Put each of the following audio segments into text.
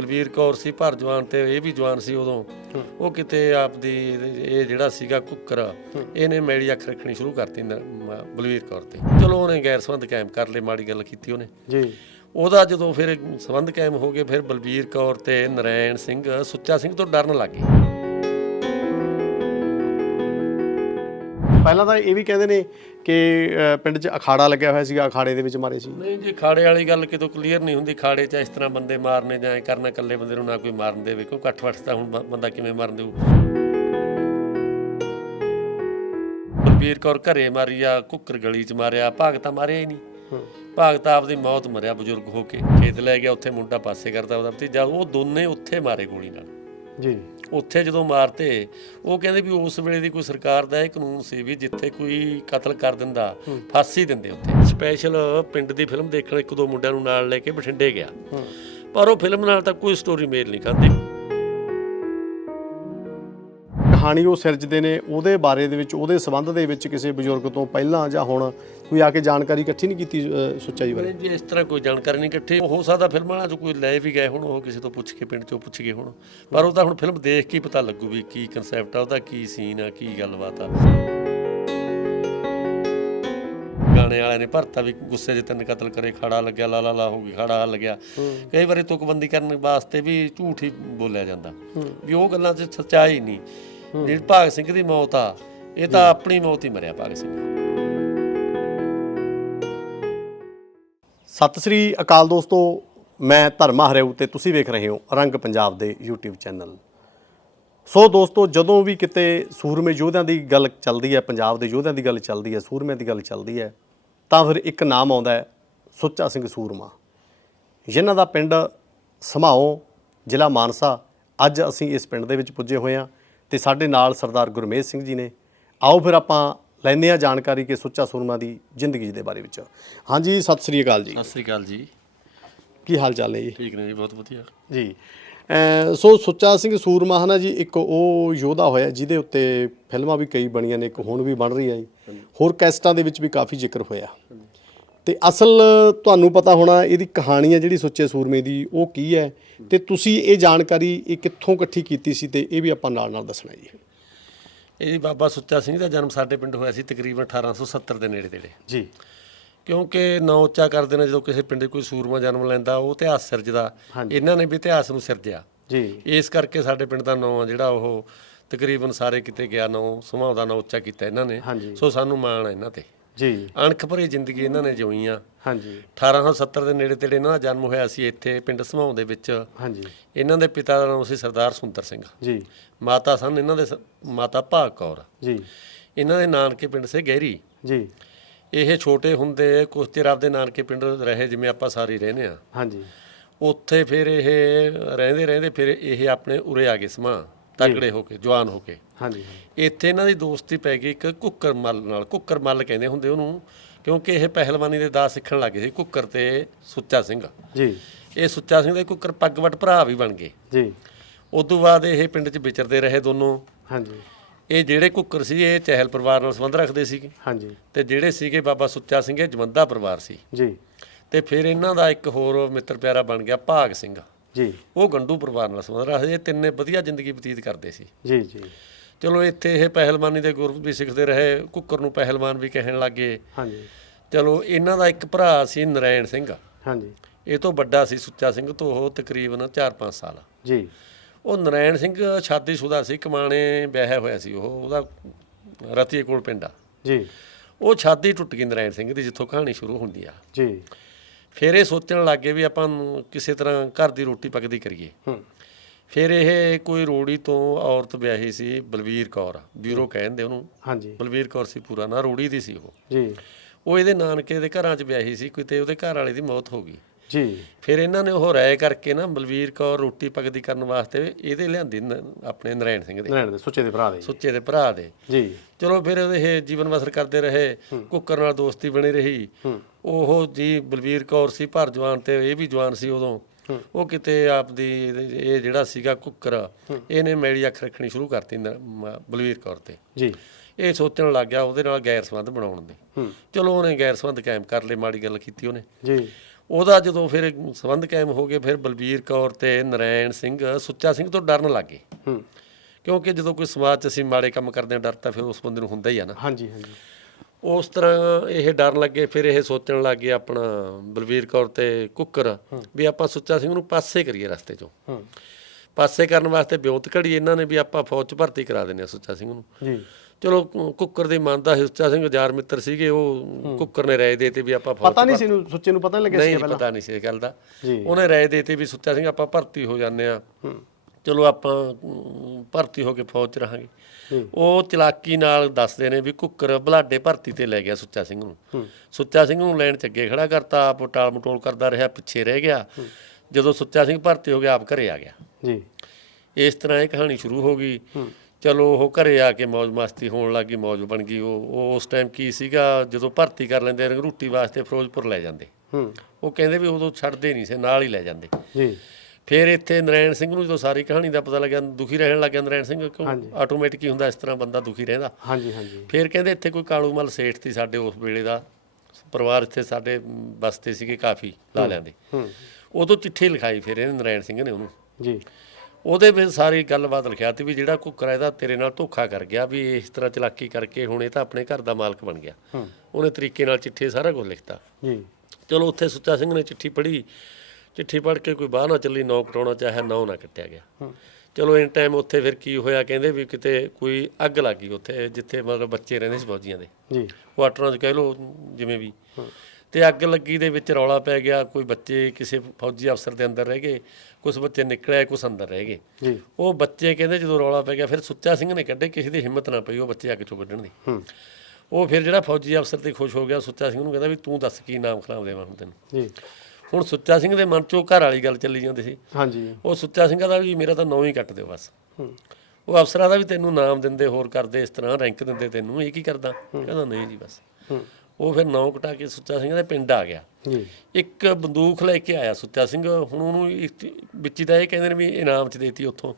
ਬਲਵੀਰ ਕੌਰ ਸੀ ਭਰ ਜਵਾਨ ਤੇ ਇਹ ਵੀ ਜਵਾਨ ਸੀ ਉਦੋਂ। ਉਹ ਕਿਤੇ ਆਪਦੀ ਇਹ ਜਿਹੜਾ ਸੀਗਾ ਕੁੱਕਰ ਇਹਨੇ ਮੈਲੀ ਅੱਖ ਰੱਖਣੀ ਸ਼ੁਰੂ ਕਰਤੀ ਬਲਵੀਰ ਕੌਰ ਤੇ। ਚਲੋ ਉਹਨੇ ਗੈਰ ਸੰਬੰਧ ਕਾਇਮ ਕਰ ਲਏ ਮਾੜੀ ਗੱਲ ਕੀਤੀ ਉਹਨੇ। ਜੀ। ਉਹਦਾ ਜਦੋਂ ਫਿਰ ਸੰਬੰਧ ਕਾਇਮ ਹੋ ਗਏ ਫਿਰ ਬਲਬੀਰ ਕੌਰ ਤੇ ਨਰੈਣ ਸਿੰਘ ਸੁੱਚਾ ਸਿੰਘ ਤੋਂ ਡਰਨ ਲੱਗੇ ਪਹਿਲਾਂ ਤਾਂ ਇਹ ਵੀ ਕਹਿੰਦੇ ਨੇ ਕਿ ਪਿੰਡ 'ਚ ਅਖਾੜਾ ਲੱਗਿਆ ਹੋਇਆ ਸੀਗਾ ਅਖਾੜੇ ਦੇ ਵਿੱਚ ਮਾਰੇ ਸੀ। ਨਹੀਂ ਜੀ ਖਾੜੇ ਵਾਲੀ ਗੱਲ ਕਿਤੋਂ ਕਲੀਅਰ ਨਹੀਂ ਹੁੰਦੀ। ਖਾੜੇ 'ਚ ਇਸ ਤਰ੍ਹਾਂ ਬੰਦੇ ਮਾਰਨੇ ਜਾਂ ਐਂ ਕਰਨਾ ਇਕੱਲੇ ਬੰਦੇ ਨੂੰ ਨਾ ਕੋਈ ਮਾਰਨ ਦੇਵੇ। ਕਿਉਂ ਇਕੱਠ ਵੱਠ ਤਾਂ ਹੁਣ ਬ- ਬੰਦਾ ਕਿਵੇਂ ਮਾਰਨ ਦੇਊ? ਬਲਬੀਰ ਕੌਰ ਘਰੇ ਮਾਰੀ ਆ ਕੁੱਕਰ ਗਲੀ 'ਚ ਮਾਰਿਆ ਭਾਗ ਤਾਂ ਮਾਰਿਆ ਹੀ ਨਹੀਂ। ਭਾਗ ਤਾਂ ਆਪਦੀ ਮੌਤ ਮਰਿਆ ਬਜ਼ੁਰਗ ਹੋ ਕੇ। ਖੇਤ ਲੈ ਗਿਆ ਉੱਥੇ ਮੁੰਡਾ ਪਾਸੇ ਕਰਦਾ ਉਹਦਾ ਭਤੀਜਾ। ਉਹ ਦੋਨੇ ਉੱਥੇ ਮਾਰੇ ਗੋਲੀ ਨਾਲ। ਜੀ। ਉੱਥੇ ਜਦੋਂ ਮਾਰਤੇ ਉਹ ਕਹਿੰਦੇ ਵੀ ਉਸ ਵੇਲੇ ਦੀ ਕੋਈ ਸਰਕਾਰ ਦਾ ਇਹ ਕਾਨੂੰਨ ਸੀ ਵੀ ਜਿੱਥੇ ਕੋਈ ਕਤਲ ਕਰ ਦਿੰਦਾ ਫਾਂਸੀ ਦਿੰਦੇ ਉੱਥੇ। ਸਪੈਸ਼ਲ ਪਿੰਡ ਦੀ ਫਿਲਮ ਦੇਖਣ ਇੱਕ ਦੋ ਮੁੰਡਿਆਂ ਨੂੰ ਨਾਲ ਲੈ ਕੇ ਬਠਿੰਡੇ ਗਿਆ। ਪਰ ਉਹ ਫਿਲਮ ਨਾਲ ਤਾਂ ਕੋਈ ਸਟੋਰੀ ਮੇਲ ਨਹੀਂ ਖਾਂਦੀ। ਕਹਾਣੀ ਉਹ ਸਿਰਜਦੇ ਨੇ ਉਹਦੇ ਬਾਰੇ ਦੇ ਵਿੱਚ ਉਹਦੇ ਸਬੰਧ ਦੇ ਵਿੱਚ ਕਿਸੇ ਬਜ਼ੁਰਗ ਤੋਂ ਪਹਿਲਾਂ ਜਾਂ ਹੁਣ ਕੋਈ ਆ ਕੇ ਜਾਣਕਾਰੀ ਇਕੱਠੀ ਨਹੀਂ ਕੀਤੀ ਸੁੱਚਾ ਜੀ ਬਾਰੇ? ਜੀ ਇਸ ਤਰ੍ਹਾਂ ਕੋਈ ਜਾਣਕਾਰੀ ਨਹੀਂ ਇਕੱਠੀ। ਹੋ ਸਕਦਾ ਫਿਲਮਾਂ ਵਾਲਾ ਚ ਕੋਈ ਲੈ ਵੀ ਗਏ ਹੁਣ ਉਹ ਕਿਸੇ ਤੋਂ ਪੁੱਛ ਕੇ ਪਿੰਡ ਚੋਂ ਪੁੱਛ ਗਏ ਹੁਣ। ਪਰ ਉਹ ਤਾਂ ਹੁਣ ਫਿਲਮ ਦੇਖ ਕੇ ਪਤਾ ਲੱਗੂ ਵੀ ਕੀ ਕਨਸੈਪਟ ਆ ਉਹਦਾ ਕੀ ਸੀਨ ਆ ਕੀ ਗੱਲਬਾਤ ਆ। ਗਾਣੇ ਵਾਲਿਆਂ ਨੇ ਭਰਤਾ ਵੀ ਗੁੱਸੇ 'ਚ ਤਿੰਨ ਕਤਲ ਕਰੇ ਖੜਾ ਲੱਗਿਆ ਲਾ ਲਾ ਲਾ ਹੋ ਗਈ ਖੜਾ ਲੱਗਿਆ। ਕਈ ਵਾਰੀ ਤੁਕਬੰਦੀ ਕਰਨ ਵਾਸਤੇ ਵੀ ਝੂਠ ਹੀ ਬੋਲਿਆ ਜਾਂਦਾ। ਵੀ ਉਹ ਗੱਲਾਂ 'ਚ ਸੱਚਾਈ ਨਹੀਂ। ਜਿਹੜੀ ਭਾਗ ਸਿੰਘ ਦੀ ਮੌਤ ਆ ਇਹ ਤਾਂ ਆਪਣੀ ਮੌਤ ਹੀ ਮਰਿਆ ਭਾਗ ਸਿੰਘ। ਸਤਿ ਸ੍ਰੀ ਅਕਾਲ ਦੋਸਤੋ, ਮੈਂ ਧਰਮਾ ਹਰਿਓ ਤੇ ਤੁਸੀਂ ਵੇਖ ਰਹੇ ਹੋ ਰੰਗ ਪੰਜਾਬ ਦੇ YouTube ਚੈਨਲ। ਸੋ ਦੋਸਤੋ, ਜਦੋਂ ਵੀ ਕਿਤੇ ਸੂਰਮੇ ਯੋਧਿਆਂ ਦੀ ਗੱਲ ਚੱਲਦੀ ਹੈ, ਪੰਜਾਬ ਦੇ ਯੋਧਿਆਂ ਦੀ ਗੱਲ ਚੱਲਦੀ ਹੈ, ਸੂਰਮਿਆਂ ਦੀ ਗੱਲ ਚੱਲਦੀ ਹੈ, ਤਾਂ ਫਿਰ ਇੱਕ ਨਾਮ ਆਉਂਦਾ ਹੈ, ਸੁੱਚਾ ਸਿੰਘ ਸੂਰਮਾ। ਜਿਨ੍ਹਾਂ ਦਾ ਪਿੰਡ ਸਮਾਓ ਜ਼ਿਲ੍ਹਾ ਮਾਨਸਾ, ਅੱਜ ਅਸੀਂ ਇਸ ਪਿੰਡ ਦੇ ਵਿੱਚ ਪੁੱਜੇ ਹੋਏ ਹਾਂ ਤੇ ਸਾਡੇ ਨਾਲ ਸਰਦਾਰ ਗੁਰਮੇਜ ਸਿੰਘ ਜੀ ਨੇ। ਆਓ ਫਿਰ ਆਪਾਂ ਲੈਂਦੇ ਹਾਂ ਜਾਣਕਾਰੀ ਕਿ ਸੁੱਚਾ ਸੂਰਮਾ ਦੀ ਜ਼ਿੰਦਗੀ ਦੇ ਬਾਰੇ ਵਿੱਚ। ਹਾਂਜੀ ਸਤਿ ਸ੍ਰੀ ਅਕਾਲ ਜੀ। ਸਤਿ ਸ੍ਰੀ ਅਕਾਲ ਜੀ। ਕੀ ਹਾਲ ਚਾਲ ਹੈ ਜੀ? ਠੀਕ ਨੇ ਜੀ ਬਹੁਤ ਵਧੀਆ। ਜੀ। ਸੋ ਸੁੱਚਾ ਸਿੰਘ ਸੂਰਮਾ ਹਨਾ ਜੀ ਇੱਕ ਉਹ ਯੋਧਾ ਹੋਇਆ ਜਿਹਦੇ ਉੱਤੇ ਫਿਲਮਾਂ ਵੀ ਕਈ ਬਣੀਆਂ ਨੇ ਇੱਕ ਹੁਣ ਵੀ ਬਣ ਰਹੀ ਹੈ ਜੀ। ਹੋਰ ਕੈਸਟਾਂ ਦੇ ਵਿੱਚ ਵੀ ਕਾਫੀ ਜ਼ਿਕਰ ਹੋਇਆ। ਤੇ ਅਸਲ ਤੁਹਾਨੂੰ ਪਤਾ ਹੋਣਾ ਇਹਦੀ ਕਹਾਣੀ ਹੈ ਜਿਹੜੀ ਸੁੱਚੇ ਸੂਰਮੇ ਦੀ ਉਹ ਕੀ ਹੈ? ਤੇ ਤੁਸੀਂ ਇਹ ਜਾਣਕਾਰੀ ਇਹ ਕਿੱਥੋਂ ਇਕੱਠੀ ਕੀਤੀ ਸੀ ਤੇ ਇਹ ਵੀ ਆਪਾਂ ਨਾਲ ਨਾਲ ਦੱਸਣਾ ਜੀ। ਇਹ ਬਾਬਾ ਸੁੱਚਾ ਸਿੰਘ ਦਾ ਜਨਮ ਸਾਡੇ ਪਿੰਡ ਹੋਇਆ ਸੀ ਤਕਰੀਬਨ 1870 ਦੇ ਨੇੜੇ ਤੇੜੇ। ਜੀ। ਕਿਉਂਕਿ ਨਾਂ ਉੱਚਾ ਕਰਦੇ ਨੇ ਜਦੋਂ ਕਿਸੇ ਪਿੰਡ 'ਚ ਕੋਈ ਸੂਰਮਾ ਜਨਮ ਲੈਂਦਾ ਉਹ ਇਤਿਹਾਸ ਸਿਰਜਦਾ। ਇਹਨਾਂ ਨੇ ਵੀ ਇਤਿਹਾਸ ਨੂੰ ਸਿਰਜਿਆ। ਜੀ। ਇਸ ਕਰਕੇ ਸਾਡੇ ਪਿੰਡ ਦਾ ਨਾਂ ਆ ਜਿਹੜਾ ਉਹ ਤਕਰੀਬਨ ਸਾਰੇ ਕਿਤੇ ਗਿਆ ਨਾਂ ਸੁਭਾਅ ਦਾ ਨਾਂ ਉੱਚਾ ਕੀਤਾ ਇਹਨਾਂ ਨੇ। ਸੋ ਸਾਨੂੰ ਮਾਣ ਹੈ ਇਹਨਾਂ ਤੇ। ਜੀ। ਅਣਖ ਭਰੀ ਜ਼ਿੰਦਗੀ ਇਹਨਾਂ ਨੇ ਜਿਉਈ ਆ। ਹਾਂਜੀ। 1870 ਦੇ ਨੇੜੇ ਤੇੜੇ ਇਹਨਾਂ ਦਾ ਜਨਮ ਹੋਇਆ ਸੀ ਇੱਥੇ ਪਿੰਡ ਸਮਾਉਂ ਦੇ ਵਿੱਚ। ਹਾਂਜੀ। ਇਹਨਾਂ ਦੇ ਪਿਤਾ ਦਾ ਨਾਮ ਸੀ ਸਰਦਾਰ ਸੁੰਦਰ ਸਿੰਘ। ਜੀ। ਮਾਤਾ ਸਨ ਇਹਨਾਂ ਦੇ ਸ- ਮਾਤਾ ਭਾਗ ਕੌਰ। ਜੀ। ਇਹਨਾਂ ਦੇ ਨਾਨਕੇ ਪਿੰਡ ਸੇ ਗਹਿਰੀ। ਜੀ। ਇਹ ਛੋਟੇ ਹੁੰਦੇ ਕੁਝ ਚਿਰ ਆਪਦੇ ਨਾਨਕੇ ਪਿੰਡ ਰਹੇ ਜਿਵੇਂ ਆਪਾਂ ਸਾਰੇ ਹੀ ਰਹਿੰਦੇ ਆ। ਹਾਂਜੀ। ਉੱਥੇ ਫਿਰ ਇਹ ਰਹਿੰਦੇ ਰਹਿੰਦੇ ਫਿਰ ਇਹ ਆਪਣੇ ਉਰੇ ਆ ਗਏ ਸਮਾਂ। ਤਕੜੇ ਹੋ ਕੇ ਜਵਾਨ ਹੋ ਕੇ। ਹਾਂਜੀ। ਇੱਥੇ ਇਹਨਾਂ ਦੀ ਦੋਸਤੀ ਪੈ ਗਈ ਇੱਕ ਕੁੱਕਰ ਮੱਲ ਨਾਲ। ਕੁੱਕਰ ਮੱਲ ਕਹਿੰਦੇ ਹੁੰਦੇ ਉਹਨੂੰ ਕਿਉਂਕਿ ਇਹ ਪਹਿਲਵਾਨੀ ਦੇ ਦਾਸ ਸਿੱਖਣ ਲੱਗੇ ਸੀ ਕੁੱਕਰ ਤੇ ਸੁੱਚਾ ਸਿੰਘ। ਜੀ। ਇਹ ਸੁੱਚਾ ਸਿੰਘ ਦੇ ਕੁੱਕਰ ਪੱਗਵਟ ਭਰਾ ਵੀ ਬਣ ਗਏ। ਜੀ। ਉਸ ਤੋਂ ਬਾਅਦ ਇਹ ਪਿੰਡ 'ਚ ਵਿਚਰਦੇ ਰਹੇ ਦੋਨੋਂ। ਹਾਂਜੀ। ਇਹ ਜਿਹੜੇ ਕੁੱਕਰ ਸੀ ਇਹ ਚਹਿਲ ਪਰਿਵਾਰ ਨਾਲ ਸੰਬੰਧ ਰੱਖਦੇ ਸੀਗੇ। ਹਾਂਜੀ। ਤੇ ਜਿਹੜੇ ਸੀਗੇ ਬਾਬਾ ਸੁੱਚਾ ਸਿੰਘ ਇਹ ਜਵੰਦਾ ਪਰਿਵਾਰ ਸੀ। ਜੀ। ਤੇ ਫਿਰ ਇਹਨਾਂ ਦਾ ਇੱਕ ਹੋਰ ਮਿੱਤਰ ਪਿਆਰਾ ਬਣ ਗਿਆ ਭਾਗ ਸਿੰਘ। ਜੀ। ਉਹ ਗੰਡੂ ਪਰਿਵਾਰ ਨਾਲ ਸੰਬੰਧ ਰੱਖਦੇ ਇਹ ਤਿੰਨੇ ਵਧੀਆ ਜ਼ਿੰਦਗੀ ਬਤੀਤ ਕਰਦੇ ਸੀ। ਜੀ ਜੀ। ਚਲੋ ਇੱਥੇ ਇਹ ਪਹਿਲਵਾਨੀ ਦੇ ਗੁਰ ਵੀ ਸਿੱਖਦੇ ਰਹੇ ਕੁੱਕਰ ਨੂੰ ਪਹਿਲਵਾਨ ਵੀ ਕਹਿਣ ਲੱਗੇ। ਹਾਂਜੀ। ਚਲੋ ਇਹਨਾਂ ਦਾ ਇੱਕ ਭਰਾ ਸੀ ਨਰੈਣ ਸਿੰਘ। ਹਾਂਜੀ। ਇਹ ਤੋਂ ਵੱਡਾ ਸੀ ਸੁੱਚਾ ਸਿੰਘ ਤੋਂ ਉਹ ਤਕਰੀਬਨ 4-5 ਸਾਲ। ਜੀ। ਉਹ ਨਰੈਣ ਸਿੰਘ ਸ਼ਾਦੀशुदा ਸੀ ਕਮਾਣੇ ਵਿਆਹਿਆ ਹੋਇਆ ਸੀ ਉਹ ਉਹਦਾ ਰਤੀਏ ਕੋਲ ਪਿੰਡ ਜੀ। ਉਹ ਛਾਦੀ ਟੁੱਟ ਗਈ ਨਰੈਣ ਸਿੰਘ ਦੀ ਜਿੱਥੋਂ ਕਹਾਣੀ ਸ਼ੁਰੂ ਹੁੰਦੀ ਆ। ਜੀ। ਫਿਰ ਇਹ ਸੋਚਣ ਲੱਗੇ ਵੀ ਆਪਾਂ ਕਿਸੇ ਤਰ੍ਹਾਂ ਘਰ ਦੀ ਰੋਟੀ ਪੱਕਦੀ ਕਰੀਏ। ਹੂੰ। ਫਿਰ ਇਹ ਕੋਈ ਰੋੜੀ ਤੋਂ ਔਰਤ ਵਿਆਹੀ ਸੀ ਬਲਵੀਰ ਕੌਰ ਬਿਊਰੋ ਕਹਿੰਦੇ ਉਹਨੂੰ। ਹਾਂਜੀ। ਬਲਵੀਰ ਕੌਰ ਸੀ ਪੂਰਾ ਨਾਂ ਰੋੜੀ ਦੀ ਸੀ ਉਹ। ਜੀ। ਉਹ ਇਹਦੇ ਨਾਨਕੇ ਦੇ ਘਰਾਂ 'ਚ ਵਿਆਹੀ ਸੀ ਕਿਤੇ ਉਹਦੇ ਘਰ ਵਾਲੇ ਦੀ ਮੌਤ ਹੋ ਗਈ। ਜੀ। ਫਿਰ ਇਹਨਾਂ ਨੇ ਉਹ ਰਾਏ ਕਰਕੇ ਨਾ ਬਲਵੀਰ ਕੌਰ ਰੋਟੀ ਪੱਕਦੀ ਕਰਨ ਵਾਸਤੇ ਇਹਦੇ ਲਿਆਂਦੀ ਨ- ਆਪਣੇ ਨਰੈਣ ਸਿੰਘ ਦੇ। ਨਰੈਣ ਦੇ ਸੁੱਚੇ ਦੇ ਭਰਾ ਦੇ। ਸੁੱਚੇ ਦੇ ਭਰਾ ਦੇ। ਜੀ। ਚਲੋ ਫਿਰ ਇਹ ਜੀਵਨ ਬਸਰ ਕਰਦੇ ਰਹੇ ਕੁੱਕਰ ਨਾਲ ਦੋਸਤੀ ਬਣੀ ਰਹੀ। ਹੂੰ। ਉਹ ਜੀ ਬਲਵੀਰ ਕੌਰ ਸੀ ਭਰ ਜਵਾਨ ਤੇ ਇਹ ਵੀ ਜਵਾਨ ਸੀ ਉਦੋਂ। ਉਹ ਕਿਤੇ ਆਪਦੀ ਇਹ ਜਿਹੜਾ ਸੀਗਾ ਕੁੱਕਰ ਇਹਨੇ ਮੈਲੀ ਅੱਖ ਰੱਖਣੀ ਸ਼ੁਰੂ ਕਰਤੀ ਨ- ਮ- ਬਲਵੀਰ ਕੌਰ ਤੇ। ਜੀ। ਇਹ ਸੋਚਣ ਲੱਗ ਗਿਆ ਉਹਦੇ ਨਾਲ ਗੈਰ ਸੰਬੰਧ ਬਣਾਉਣ ਦੇ। ਹੂੰ। ਚਲੋ ਉਹਨੇ ਗੈਰ ਸੰਬੰਧ ਕਾਇਮ ਕਰ ਲਏ ਮਾੜੀ ਗੱਲ ਕੀਤੀ ਉਹਨੇ। ਜੀ। ਉਹਦਾ ਜਦੋਂ ਫਿਰ ਸੰਬੰਧ ਕਾਇਮ ਹੋ ਗਏ ਫਿਰ ਬਲਬੀਰ ਕੌਰ ਤੇ ਨਰੈਣ ਸਿੰਘ ਸੁੱਚਾ ਸਿੰਘ ਤੋਂ ਡਰਨ ਲੱਗੇ ਹੂੰ। ਕਿਉਂਕਿ ਜਦੋਂ ਕੋਈ ਸਮਾਜ 'ਚ ਅਸੀਂ ਮਾੜੇ ਕੰਮ ਕਰਦੇ ਹਾਂ ਡਰ ਤਾਂ ਫਿਰ ਉਸ ਬੰਦੇ ਨੂੰ ਹੁੰਦਾ ਹੀ ਆ ਨਾ। ਹਾਂਜੀ ਹਾਂਜੀ। ਉਸ ਤਰ੍ਹਾਂ ਇਹ ਡਰਨ ਲੱਗੇ ਫਿਰ ਇਹ ਸੋਚਣ ਲੱਗੇ ਆਪਣਾ ਬਲਬੀਰ ਕੌਰ ਤੇ ਕੁੱਕਰ ਵੀ ਆਪਾਂ ਸੁੱਚਾ ਸਿੰਘ ਨੂੰ ਪਾਸੇ ਕਰੀਏ ਰਸਤੇ 'ਚੋਂ। ਹੂੰ। ਪਾਸੇ ਕਰਨ ਵਾਸਤੇ ਬਿਉਂਤ ਘੜੀ ਇਹਨਾਂ ਨੇ ਵੀ ਆਪਾਂ ਫੌਜ 'ਚ ਭਰਤੀ ਕਰਾ ਦਿੰਦੇ ਆ ਸੁੱਚਾ ਸਿੰਘ ਨੂੰ। ਜੀ। ਚਲੋ ਕੁੱਕਰ ਦੀ ਮੰਨਦਾ ਸੀ ਸੁੱਚਾ ਸਿੰਘ ਯਾਰ ਮਿੱਤਰ ਸੀਗੇ ਉਹ ਕੁੱਕਰ ਨੇ ਰਾਏ ਦੇਤੇ ਵੀ ਆਪਾਂ ਪਤਾ ਨਹੀਂ ਸੀ ਨੂੰ ਸੁੱਚੇ ਨੂੰ ਪਤਾ ਨਹੀਂ ਲੱਗਿਆ ਸੀ ਨਹੀਂ ਪਤਾ ਨਹੀਂ ਸੀ ਇਹ ਗੱਲ ਦਾ। ਉਹਨੇ ਰਾਏ ਦੇਤੀ ਵੀ ਸੁੱਚਾ ਸਿੰਘ ਆਪਾਂ ਭਰਤੀ ਹੋ ਜਾਂਦੇ ਆ ਚਲੋ ਆਪਾਂ ਭਰਤੀ ਹੋ ਕੇ ਫੌਜ 'ਚ ਰਹਾਂਗੇ। ਉਹ ਚਲਾਕੀ ਨਾਲ ਦੱਸਦੇ ਨੇ ਵੀ ਕੁੱਕਰ ਬਲਾਡੇ ਭਰਤੀ ਤੇ ਲੈ ਗਿਆ ਸੁੱਚਾ ਸਿੰਘ ਨੂੰ। ਸੁੱਚਾ ਸਿੰਘ ਨੂੰ ਲੈਣ ਚ ਅੱਗੇ ਖੜਾ ਕਰਤਾ ਆਪ ਟਾਲ ਮਟੋਲ ਕਰਦਾ ਰਿਹਾ ਪਿੱਛੇ ਰਹਿ ਗਿਆ। ਜਦੋਂ ਸੁੱਚਾ ਸਿੰਘ ਭਰਤੀ ਹੋ ਗਿਆ ਆਪ ਘਰੇ ਆ ਗਿਆ। ਜੀ। ਇਸ ਤਰ੍ਹਾਂ ਇਹ ਕਹਾਣੀ ਸ਼ੁਰੂ ਹੋ ਗਈ। ਚਲੋ ਉਹ ਘਰੇ ਆ ਕੇ ਮौज ਮਸਤੀ ਹੋਣ ਲੱਗੀ ਮौज ਬਣ ਗਈ। ਉਹ ਉਸ ਟਾਈਮ ਕੀ ਸੀਗਾ ਜਦੋਂ ਭਰਤੀ ਕਰ ਲੈਂਦੇ ਰੰਗਰੂਟੀ ਵਾਸਤੇ ਫਿਰੋਜ਼ਪੁਰ ਲੈ ਜਾਂਦੇ। ਹੂੰ। ਉਹ ਕਹਿੰਦੇ ਵੀ ਉਦੋਂ ਛੱਡਦੇ ਨਹੀਂ ਸੀ ਨਾਲ ਹੀ ਲੈ ਜਾਂਦੇ। ਜੀ। ਫਿਰ ਇੱਥੇ ਨਰੈਣ ਸਿੰਘ ਨੂੰ ਜਦੋਂ ਸਾਰੀ ਕਹਾਣੀ ਦਾ ਪਤਾ ਲੱਗਿਆ ਦੁਖੀ ਰਹਿਣ ਲੱਗ ਗਿਆ ਨਰੈਣ ਸਿੰਘ ਕਿਉਂ ਆਟੋਮੈਟਿਕ ਹੀ ਹੁੰਦਾ ਇਸ ਤਰ੍ਹਾਂ ਬੰਦਾ ਦੁਖੀ ਰਹਿੰਦਾ। ਹਾਂਜੀ ਹਾਂਜੀ। ਫਿਰ ਕਹਿੰਦੇ ਇੱਥੇ ਕੋਈ ਕਾਲੂ ਮਲ ਸੇਠ ਸੀ ਸਾਡੇ ਉਸ ਵੇਲੇ ਦਾ ਪਰਿਵਾਰ ਇੱਥੇ ਸਾਡੇ ਬਸਤੇ ਸੀਗੇ ਕਾਫੀ ਲਾ ਲੈਂਦੇ। ਹੂੰ। ਉਦੋਂ ਚਿੱਠੀ ਲਿਖਾਈ ਫਿਰ ਇਹਨੇ ਨਰੈਣ ਸਿੰਘ ਨੇ ਉਹਨੂੰ। ਜੀ। ਉਹਦੇ ਵਿੱਚ ਸਾਰੀ ਗੱਲਬਾਤ ਲਿਖਿਆ ਤੀ ਵੀ ਜਿਹੜਾ ਕੁੱਕਰ ਇਹਦਾ ਤੇਰੇ ਨਾਲ ਧੋਖਾ ਕਰ ਗਿਆ ਵੀ ਇਸ ਤਰ੍ਹਾਂ ਚਲਾਕੀ ਕਰਕੇ ਹੁਣ ਇਹ ਤਾਂ ਆਪਣੇ ਘਰ ਦਾ ਮਾਲਕ ਬਣ ਗਿਆ। ਉਹਨੇ ਤਰੀਕੇ ਨਾਲ ਚਿੱਠੀ ਸਾਰਾ ਕੁਝ ਲਿਖਤਾ। ਜੀ। ਚਲੋ ਉੱਥੇ ਸੁੱਚਾ ਸਿੰਘ ਨੇ ਚਿੱਠੀ ਪੜ੍ਹੀ। ਚਿੱਠੀ ਪੜ੍ਹ ਕੇ ਕੋਈ ਬਾਹ ਨਾ ਚੱਲੀ ਨੌ ਕਟਾਉਣਾ ਚਾਹਿਆ ਨੌ ਨਾ ਕੱਟਿਆ ਗਿਆ। ਚਲੋ ਇਨ ਟਾਈਮ ਉੱਥੇ ਫਿਰ ਕੀ ਹੋਇਆ ਕਹਿੰਦੇ ਵੀ ਕਿਤੇ ਕੋਈ ਅੱਗ ਲੱਗੀ ਉੱਥੇ ਜਿੱਥੇ ਮਤਲਬ ਬੱਚੇ ਰਹਿੰਦੇ ਸੀ ਫੌਜੀਆਂ ਦੇ। ਜੀ। ਕੁਆਟਰਾਂ 'ਚ ਕਹਿ ਲਓ ਜਿਵੇਂ ਵੀ। ਤੇ ਅੱਗ ਲੱਗੀ ਦੇ ਵਿੱਚ ਰੌਲਾ ਪੈ ਗਿਆ ਕੋਈ ਬੱਚੇ ਕਿਸੇ ਫੌਜੀ ਅਫਸਰ ਦੇ ਅੰਦਰ ਰਹਿ ਗਏ ਕੁਝ ਬੱਚੇ ਨਿਕਲੇ ਕੁਝ ਅੰਦਰ ਰਹਿ ਗਏ। ਜੀ। ਉਹ ਬੱਚੇ ਕਹਿੰਦੇ ਜਦੋਂ ਰੌਲਾ ਪੈ ਗਿਆ ਫਿਰ ਸੁੱਚਾ ਸਿੰਘ ਨੇ ਕੱਢੇ ਕਿਸੇ ਦੀ ਹਿੰਮਤ ਨਾ ਪਈ ਉਹ ਬੱਚੇ ਅੱਗ ਚੋਂ ਕੱਢਣ ਦੀ। ਹੂੰ। ਉਹ ਫਿਰ ਜਿਹੜਾ ਫੌਜੀ ਅਫਸਰ ਤੇ ਖੁਸ਼ ਹੋ ਗਿਆ ਸੁੱਚਾ ਸਿੰਘ ਨੂੰ ਕਹਿੰਦਾ ਵੀ ਤੂੰ ਦੱਸ ਕੀ ਨਾਮ ਖਰਾਬ ਦੇਵਾਂ ਹੁਣ ਤੈਨੂੰ। ਜੀ। ਹੁਣ ਸੁੱਚਾ ਸਿੰਘ ਦੇ ਮਨ 'ਚੋਂ ਘਰ ਵਾਲੀ ਗੱਲ ਚੱਲੀ ਜਾਂਦੀ ਸੀ। ਹਾਂਜੀ। ਉਹ ਸੁੱਚਾ ਸਿੰਘ ਦਾ ਵੀ ਮੇਰਾ ਤਾਂ ਨਾਂ ਹੀ ਕੱਟ ਦਿਓ ਬਸ। ਹੂੰ। ਉਹ ਅਫਸਰਾਂ ਦਾ ਵੀ ਤੈਨੂੰ ਨਾਮ ਦਿੰਦੇ ਹੋਰ ਕਰਦੇ ਇਸ ਤਰ੍ਹਾਂ ਰੈਂਕ ਦਿੰਦੇ ਤੈਨੂੰ ਇਹ ਕੀ ਕਰਦਾ? ਕਹਿੰਦਾ ਨਹੀਂ ਜੀ ਬਸ। ਹੂੰ। ਉਹ ਫਿਰ ਨਾਂ ਕਟਾ ਕੇ ਸੁੱਚਾ ਸਿੰਘ ਦੇ ਪਿੰਡ ਆ ਗਿਆ। ਇੱਕ ਬੰਦੂਕ ਲੈ ਕੇ ਆਇਆ ਸੁੱਚਾ ਸਿੰਘ ਹੁਣ ਉਹਨੂੰ ਵਿੱਚ ਤਾਂ ਇਹ ਕਹਿੰਦੇ ਨੇ ਵੀ ਇਨਾਮ ਚ ਦੇਤੀ ਉੱਥੋਂ।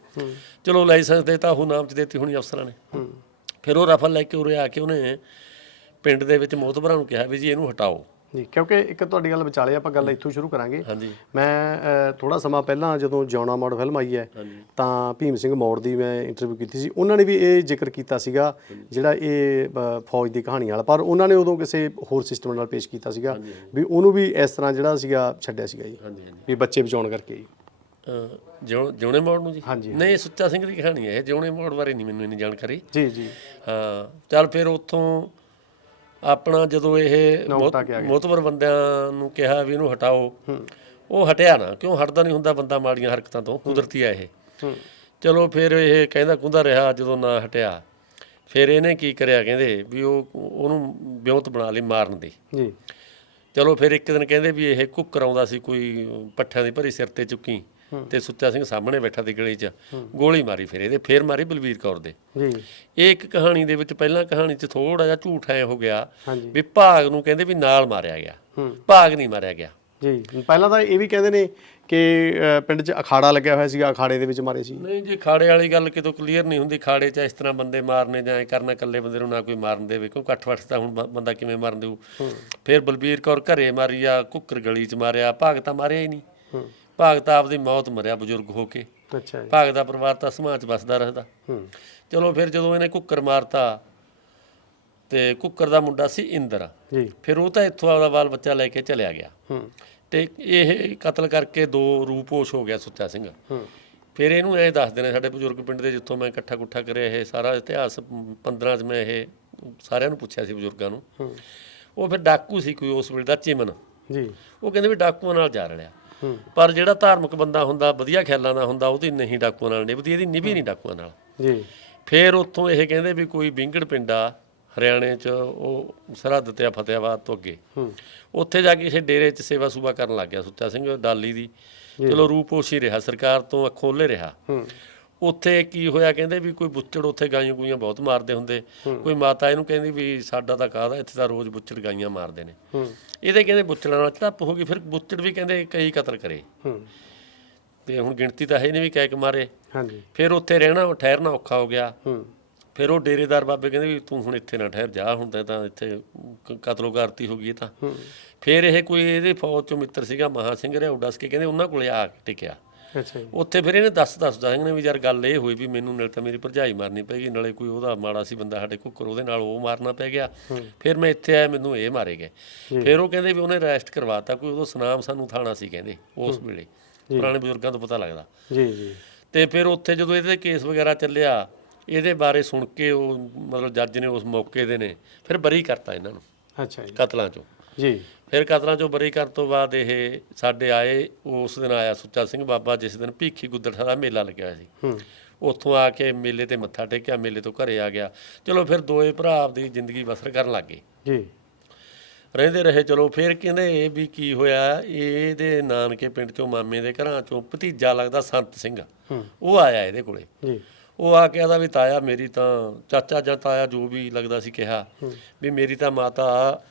ਚਲੋ ਲਾਇਸੈਂਸ ਦੇਤਾ ਉਹ ਨਾਮ ਚ ਦੇਤੀ ਹੋਣੀ ਅਫਸਰਾਂ ਨੇ। ਫਿਰ ਉਹ ਰਫਲ ਲੈ ਕੇ ਉਰੇ ਆ ਕੇ ਉਹਨੇ ਪਿੰਡ ਦੇ ਵਿੱਚ ਮੋਤਬਰਾਂ ਨੂੰ ਕਿਹਾ ਵੀ ਜੀ ਇਹਨੂੰ ਹਟਾਓ। ਜੀ ਕਿਉਂਕਿ ਇੱਕ ਤੁਹਾਡੀ ਗੱਲ ਵਿਚਾਲੇ ਆਪਾਂ ਗੱਲ ਇੱਥੋਂ ਸ਼ੁਰੂ ਕਰਾਂਗੇ। ਹਾਂਜੀ। ਮੈਂ ਥੋੜਾ ਸਮਾਂ ਪਹਿਲਾਂ ਜਦੋਂ ਜਿਉਣਾ ਮੋੜ ਫਿਲਮ ਆਈ ਹੈ ਤਾਂ ਭੀਮ ਸਿੰਘ ਮੌੜ ਦੀ ਮੈਂ ਇੰਟਰਵਿਊ ਕੀਤੀ ਸੀ। ਉਹਨਾਂ ਨੇ ਵੀ ਇਹ ਜ਼ਿਕਰ ਕੀਤਾ ਸੀਗਾ ਜਿਹੜਾ ਇਹ ਫੌਜ ਦੀ ਕਹਾਣੀ ਵਾਲਾ। ਪਰ ਉਹਨਾਂ ਨੇ ਉਦੋਂ ਕਿਸੇ ਹੋਰ ਸਿਸਟਮ ਨਾਲ ਪੇਸ਼ ਕੀਤਾ ਸੀਗਾ ਵੀ ਉਹਨੂੰ ਵੀ ਇਸ ਤਰ੍ਹਾਂ ਜਿਹੜਾ ਸੀਗਾ ਛੱਡਿਆ ਸੀਗਾ ਜੀ। ਵੀ ਬੱਚੇ ਬਚਾਉਣ ਕਰਕੇ ਜੀ। ਜਿਉਣੇ ਮੋੜ ਨੂੰ ਜੀ। ਨਹੀਂ ਸੁੱਚਾ ਸਿੰਘ ਦੀ ਕਹਾਣੀ ਹੈ ਇਹ। ਜਿਉਣੇ ਮੋੜ ਬਾਰੇ ਨਹੀਂ ਮੈਨੂੰ ਇੰਨੀ ਜਾਣਕਾਰੀ। ਜੀ ਜੀ। ਹਾਂ ਚੱਲ ਫਿਰ ਉੱਥੋਂ ਆਪਣਾ ਜਦੋਂ ਇਹ ਮੋਤਬਰ ਬੰਦਿਆਂ ਨੂੰ ਕਿਹਾ ਵੀ ਇਹਨੂੰ ਹਟਾਓ ਉਹ ਹਟਿਆ ਨਾ ਕਿਉਂ ਹਟਦਾ ਨਹੀਂ ਹੁੰਦਾ ਬੰਦਾ ਮਾੜੀਆਂ ਹਰਕਤਾਂ ਤੋਂ ਕੁਦਰਤੀ ਆ ਇਹ। ਚਲੋ ਫਿਰ ਇਹ ਕਹਿੰਦਾ ਕੁੰਦਾ ਰਿਹਾ ਜਦੋਂ ਨਾ ਹਟਿਆ। ਫਿਰ ਇਹਨੇ ਕੀ ਕਰਿਆ ਕਹਿੰਦੇ ਵੀ ਉਹ ਉਹਨੂੰ ਵਿਉਂਤ ਬਣਾ ਲਈ ਮਾਰਨ ਦੀ। ਜੀ। ਚਲੋ ਫਿਰ ਇੱਕ ਦਿਨ ਕਹਿੰਦੇ ਵੀ ਇਹ ਕੁੱਕਰ ਆਉਂਦਾ ਸੀ ਕੋਈ ਪੱਠਿਆਂ ਦੀ ਭਰੀ ਸਿਰ ਤੇ ਚੁੱਕੀ। ਤੇ ਸੁੱਚਾ ਸਿੰਘ ਸਾਹਮਣੇ ਬੈਠਾ ਤੇ ਗਲੀ 'ਚ ਗੋਲੀ ਮਾਰੀ ਫਿਰ ਇਹਦੇ ਫਿਰ ਮਾਰੀ ਬਲਵੀਰ ਕੌਰ ਦੇ। ਜੀ। ਇਹ ਇੱਕ ਕਹਾਣੀ ਦੇ ਵਿੱਚ ਪਹਿਲਾਂ ਕਹਾਣੀ 'ਚ ਥੋੜਾ ਜਿਹਾ ਝੂਠ ਐ ਹੋ ਗਿਆ ਵੀ ਭਾਗ ਨੂੰ ਕਹਿੰਦੇ ਵੀ ਨਾਲ ਮਾਰਿਆ ਗਿਆ ਭਾਗ ਨਹੀਂ ਮਾਰਿਆ ਗਿਆ। ਜੀ ਪਹਿਲਾਂ ਤਾਂ ਇਹ ਵੀ ਕਹਿੰਦੇ ਨੇ ਕਿ ਪਿੰਡ 'ਚ ਅਖਾੜਾ ਲੱਗਿਆ ਹੋਇਆ ਸੀਗਾ ਅਖਾੜੇ ਦੇ ਵਿੱਚ ਮਾਰੇ ਸੀ। ਨਹੀਂ ਜੀ ਖਾੜੇ ਵਾਲੀ ਗੱਲ ਕਿਤੋਂ ਕਲੀਅਰ ਨਹੀਂ ਹੁੰਦੀ ਖਾੜੇ 'ਚ ਇਸ ਤਰ੍ਹਾਂ ਬੰਦੇ ਮਾਰਨੇ ਜਾਂ ਕਰਨਾ ਇਕੱਲੇ ਬੰਦੇ ਨੂੰ ਨਾ ਕੋਈ ਮਾਰਨ ਦੇਵੇ ਕਿਉਂ ਇਕੱਠ ਵੱਠ ਤਾਂ ਹੁਣ ਬੰਦਾ ਕਿਵੇਂ ਮਾਰਨ ਦੇਊ। ਫਿਰ ਬਲਬੀਰ ਕੌਰ ਘਰੇ ਮਾਰੀ ਆ ਕੁੱਕਰ ਗਲੀ 'ਚ ਮਾਰਿਆ ਭਾਗ ਤਾਂ ਮਾਰਿਆ ਹੀ ਨਹੀਂ। ਹੂੰ ਭਾਗ ਤਾਂ ਆਪਦੀ ਮੌਤ ਮਰਿਆ ਬਜ਼ੁਰਗ ਹੋ ਕੇ। ਅੱਛਾ ਜੀ। ਭਾਗ ਦਾ ਪਰਿਵਾਰ ਤਾਂ ਸਮਾਜ 'ਚ ਵੱਸਦਾ ਰਹਿੰਦਾ। ਹੂੰ। ਚਲੋ ਫਿਰ ਜਦੋਂ ਇਹਨੇ ਕੁੱਕਰ ਮਾਰਤਾ ਤੇ ਕੁੱਕਰ ਦਾ ਮੁੰਡਾ ਸੀ ਇੰਦਰ। ਜੀ। ਫਿਰ ਉਹ ਤਾਂ ਇੱਥੋਂ ਆਪਦਾ ਬਾਲ ਬੱਚਾ ਲੈ ਕੇ ਚਲਿਆ ਗਿਆ। ਹੂੰ। ਤੇ ਇਹ ਕਤਲ ਕਰਕੇ ਦੋ ਰੂਪੋਸ਼ ਹੋ ਗਿਆ ਸੁੱਚਾ ਸਿੰਘ। ਹੂੰ। ਫਿਰ ਇਹਨੂੰ ਇਹ ਦੱਸਦੇ ਨੇ ਸਾਡੇ ਬਜ਼ੁਰਗ ਪਿੰਡ ਦੇ ਜਿੱਥੋਂ ਮੈਂ ਇਕੱਠਾ ਕੁੱਠਾ ਕਰਿਆ ਇਹ ਸਾਰਾ ਇਤਿਹਾਸ 15 ਚ ਮੈਂ ਇਹ ਸਾਰਿਆਂ ਨੂੰ ਪੁੱਛਿਆ ਸੀ ਬਜ਼ੁਰਗਾਂ ਨੂੰ। ਹੂੰ। ਉਹ ਫਿਰ ਡਾਕੂ ਸੀ ਕੋਈ ਉਸ ਵੇਲੇ ਦਾ ਚਿਮਨ। ਜੀ। ਉਹ ਕਹਿੰਦੇ ਵੀ ਡਾਕੂਆਂ ਨਾਲ ਜਾ ਰਲਿਆ। ਪਰ ਜਿਹੜਾ ਧਾਰਮਿਕ ਬੰਦਾ ਹੁੰਦਾ ਵਧੀਆ ਖਿਆਲਾਂ ਦਾ ਹੁੰਦਾ ਉਹਦੀ ਨਹੀਂ ਡਾਕੂਆਂ ਨਾਲ ਨਿਭਦੀ ਇਹਦੀ ਨਿਭੀ ਨਹੀਂ ਡਾਕੂਆਂ ਨਾਲ। ਜੀ। ਫਿਰ ਉੱਥੋਂ ਇਹ ਕਹਿੰਦੇ ਵੀ ਕੋਈ ਵਿੰਗੜ ਪਿੰਡਾ ਹਰਿਆਣੇ 'ਚ ਉਹ ਸਰਹੱਦ ਤੇ ਫਤਿਆਬਾਦ ਤੋਂ ਅੱਗੇ। ਹੂੰ। ਉੱਥੇ ਜਾ ਕੇ ਕਿਸੇ ਡੇਰੇ 'ਚ ਸੇਵਾ ਸੂਬਾ ਕਰਨ ਲੱਗ ਗਿਆ ਸੁੱਚਾ ਸਿੰਘ ਡਾਲੀ ਦੀ। ਚਲੋ ਰੂਪੋਸ਼ੀ ਰਿਹਾ ਸਰਕਾਰ ਤੋਂ ਅੱਖੋਂ ਉਹਲੇ ਰਿਹਾ। ਉੱਥੇ ਕੀ ਹੋਇਆ ਕਹਿੰਦੇ ਵੀ ਕੋਈ ਬੁੱਚੜ ਉੱਥੇ ਗਾਈਆਂ ਗੂਈਆਂ ਬਹੁਤ ਮਾਰਦੇ ਹੁੰਦੇ। ਕੋਈ ਮਾਤਾ ਇਹਨੂੰ ਕਹਿੰਦੀ ਵੀ ਸਾਡਾ ਤਾਂ ਕਾਹਦਾ ਇੱਥੇ ਤਾਂ ਰੋਜ਼ ਬੁੱਚੜ ਗਾਈਆਂ ਮਾਰਦੇ ਨੇ। ਇਹਦੇ ਕਹਿੰਦੇ ਬੁੱਚੜਾਂ ਨਾਲ ਝੜਪ ਹੋ ਗਈ ਫਿਰ ਬੁੱਚੜ ਵੀ ਕਹਿੰਦੇ ਕਈ ਕਤਲ ਕਰੇ। ਤੇ ਹੁਣ ਗਿਣਤੀ ਤਾਂ ਹੈ ਨਹੀਂ ਵੀ ਕਹਿ ਕੇ ਮਾਰੇ। ਹਾਂਜੀ। ਫਿਰ ਉੱਥੇ ਰਹਿਣਾ ਠਹਿਰਨਾ ਔਖਾ ਹੋ ਗਿਆ। ਫਿਰ ਉਹ ਡੇਰੇਦਾਰ ਬਾਬੇ ਕਹਿੰਦੇ ਵੀ ਤੂੰ ਹੁਣ ਇੱਥੇ ਨਾ ਠਹਿਰ ਜਾ ਹੁਣ ਤਾਂ ਤਾਂ ਇੱਥੇ ਕਤਲੋ ਕਰਤੀ ਹੋ ਗਈ ਇਹ ਤਾਂ। ਫਿਰ ਇਹ ਕੋਈ ਇਹਦੇ ਫੌਜ ਚੋਂ ਮਿੱਤਰ ਸੀਗਾ ਮਹਾ ਸਿੰਘ ਰਿਆਉ ਦੱਸ ਕੇ ਕਹਿੰਦੇ ਉਹਨਾਂ ਕੋਲੇ ਆ ਟਿਕਿਆ। ਉੱਥੇ ਫਿਰ ਇਹਨੇ ਦੱਸ ਦੱਸ ਦੱਸਦੇ ਵੀ ਯਾਰ ਗੱਲ ਇਹ ਹੋਈ ਵੀ ਮੈਨੂੰ ਨਾਲ ਤਾਂ ਮੇਰੀ ਭਰਜਾਈ ਮਾਰਨੀ ਪੈਗੀ ਨਾਲੇ ਕੋਈ ਉਹਦਾ ਮਾੜਾ ਸੀ ਬੰਦਾ ਸਾਡੇ ਕੁੱਕਰ ਉਹਦੇ ਨਾਲ ਉਹ ਮਾਰਨਾ ਪੈ ਗਿਆ। ਫਿਰ ਮੈਂ ਇੱਥੇ ਆਇਆ ਮੈਨੂੰ ਇਹ ਮਾਰੇ ਗਏ। ਫਿਰ ਉਹ ਕਹਿੰਦੇ ਵੀ ਉਹਨੇ ਅਰੈਸਟ ਕਰਵਾਤਾ ਕੋਈ ਉਦੋਂ ਸੁਨਾਮ ਸਾਨੂੰ ਥਾਣਾ ਸੀ ਕਹਿੰਦੇ ਉਸ ਵੇਲੇ। ਪੁਰਾਣੇ ਬਜ਼ੁਰਗਾਂ ਤੋਂ ਪਤਾ ਲੱਗਦਾ। ਜੀ ਜੀ। ਤੇ ਫਿਰ ਉੱਥੇ ਜਦੋਂ ਇਹਦੇ ਕੇਸ ਵਗੈਰਾ ਚੱਲਿਆ ਇਹਦੇ ਬਾਰੇ ਸੁਣ ਕੇ ਉਹ ਮਤਲਬ ਜੱਜ ਨੇ ਉਸ ਮੌਕੇ ਦੇ ਨੇ ਫਿਰ ਬਰੀ ਕਰਤਾ ਇਹਨਾਂ ਨੂੰ। ਅੱਛਾ ਜੀ। ਕਤਲਾਂ ਚੋਂ। ਜੀ। ਫਿਰ ਕਤਲਾਂ ਚੋਂ ਬਰੀ ਕਰਨ ਤੋਂ ਬਾਅਦ ਇਹ ਸਾਡੇ ਆਏ ਉਸ ਦਿਨ ਆਇਆ ਸੁੱਚਾ ਸਿੰਘ ਬਾਬਾ ਜਿਸ ਦਿਨ ਭੀਖੀ ਗੁੱਦੜ ਦਾ ਮੇਲਾ ਲੱਗਿਆ ਸੀ। ਹੂੰ। ਉੱਥੋਂ ਆ ਕੇ ਮੇਲੇ ਤੇ ਮੱਥਾ ਟੇਕਿਆ ਮੇਲੇ ਤੋਂ ਘਰੇ ਆ ਗਿਆ। ਚਲੋ ਫਿਰ ਦੋਏ ਭਰਾ ਆਪਦੀ ਜ਼ਿੰਦਗੀ ਬਸਰ ਕਰਨ ਲੱਗ ਜੀ। ਰਹਿੰਦੇ ਰਹੇ ਚਲੋ ਫਿਰ ਕਹਿੰਦੇ ਇਹ ਵੀ ਕੀ ਹੋਇਆ ਇਹਦੇ ਨਾਨਕੇ ਪਿੰਡ ਚੋਂ ਮਾਮੇ ਦੇ ਘਰਾਂ ਚੋਂ ਭਤੀਜਾ ਲੱਗਦਾ ਸੰਤ ਸਿੰਘ। ਉਹ ਆਇਆ ਇਹਦੇ ਕੋਲੇ। ਜੀ। ਉਹ ਆ ਕੇ ਆਦਾ ਵੀ ਤਾਇਆ ਮੇਰੀ ਤਾਂ ਚਾਚਾ ਜਾਂ ਤਾਇਆ ਜੋ ਵੀ ਲੱਗਦਾ ਸੀ ਕਿਹਾ ਵੀ ਮੇਰੀ ਤਾਂ ਮਾਤਾ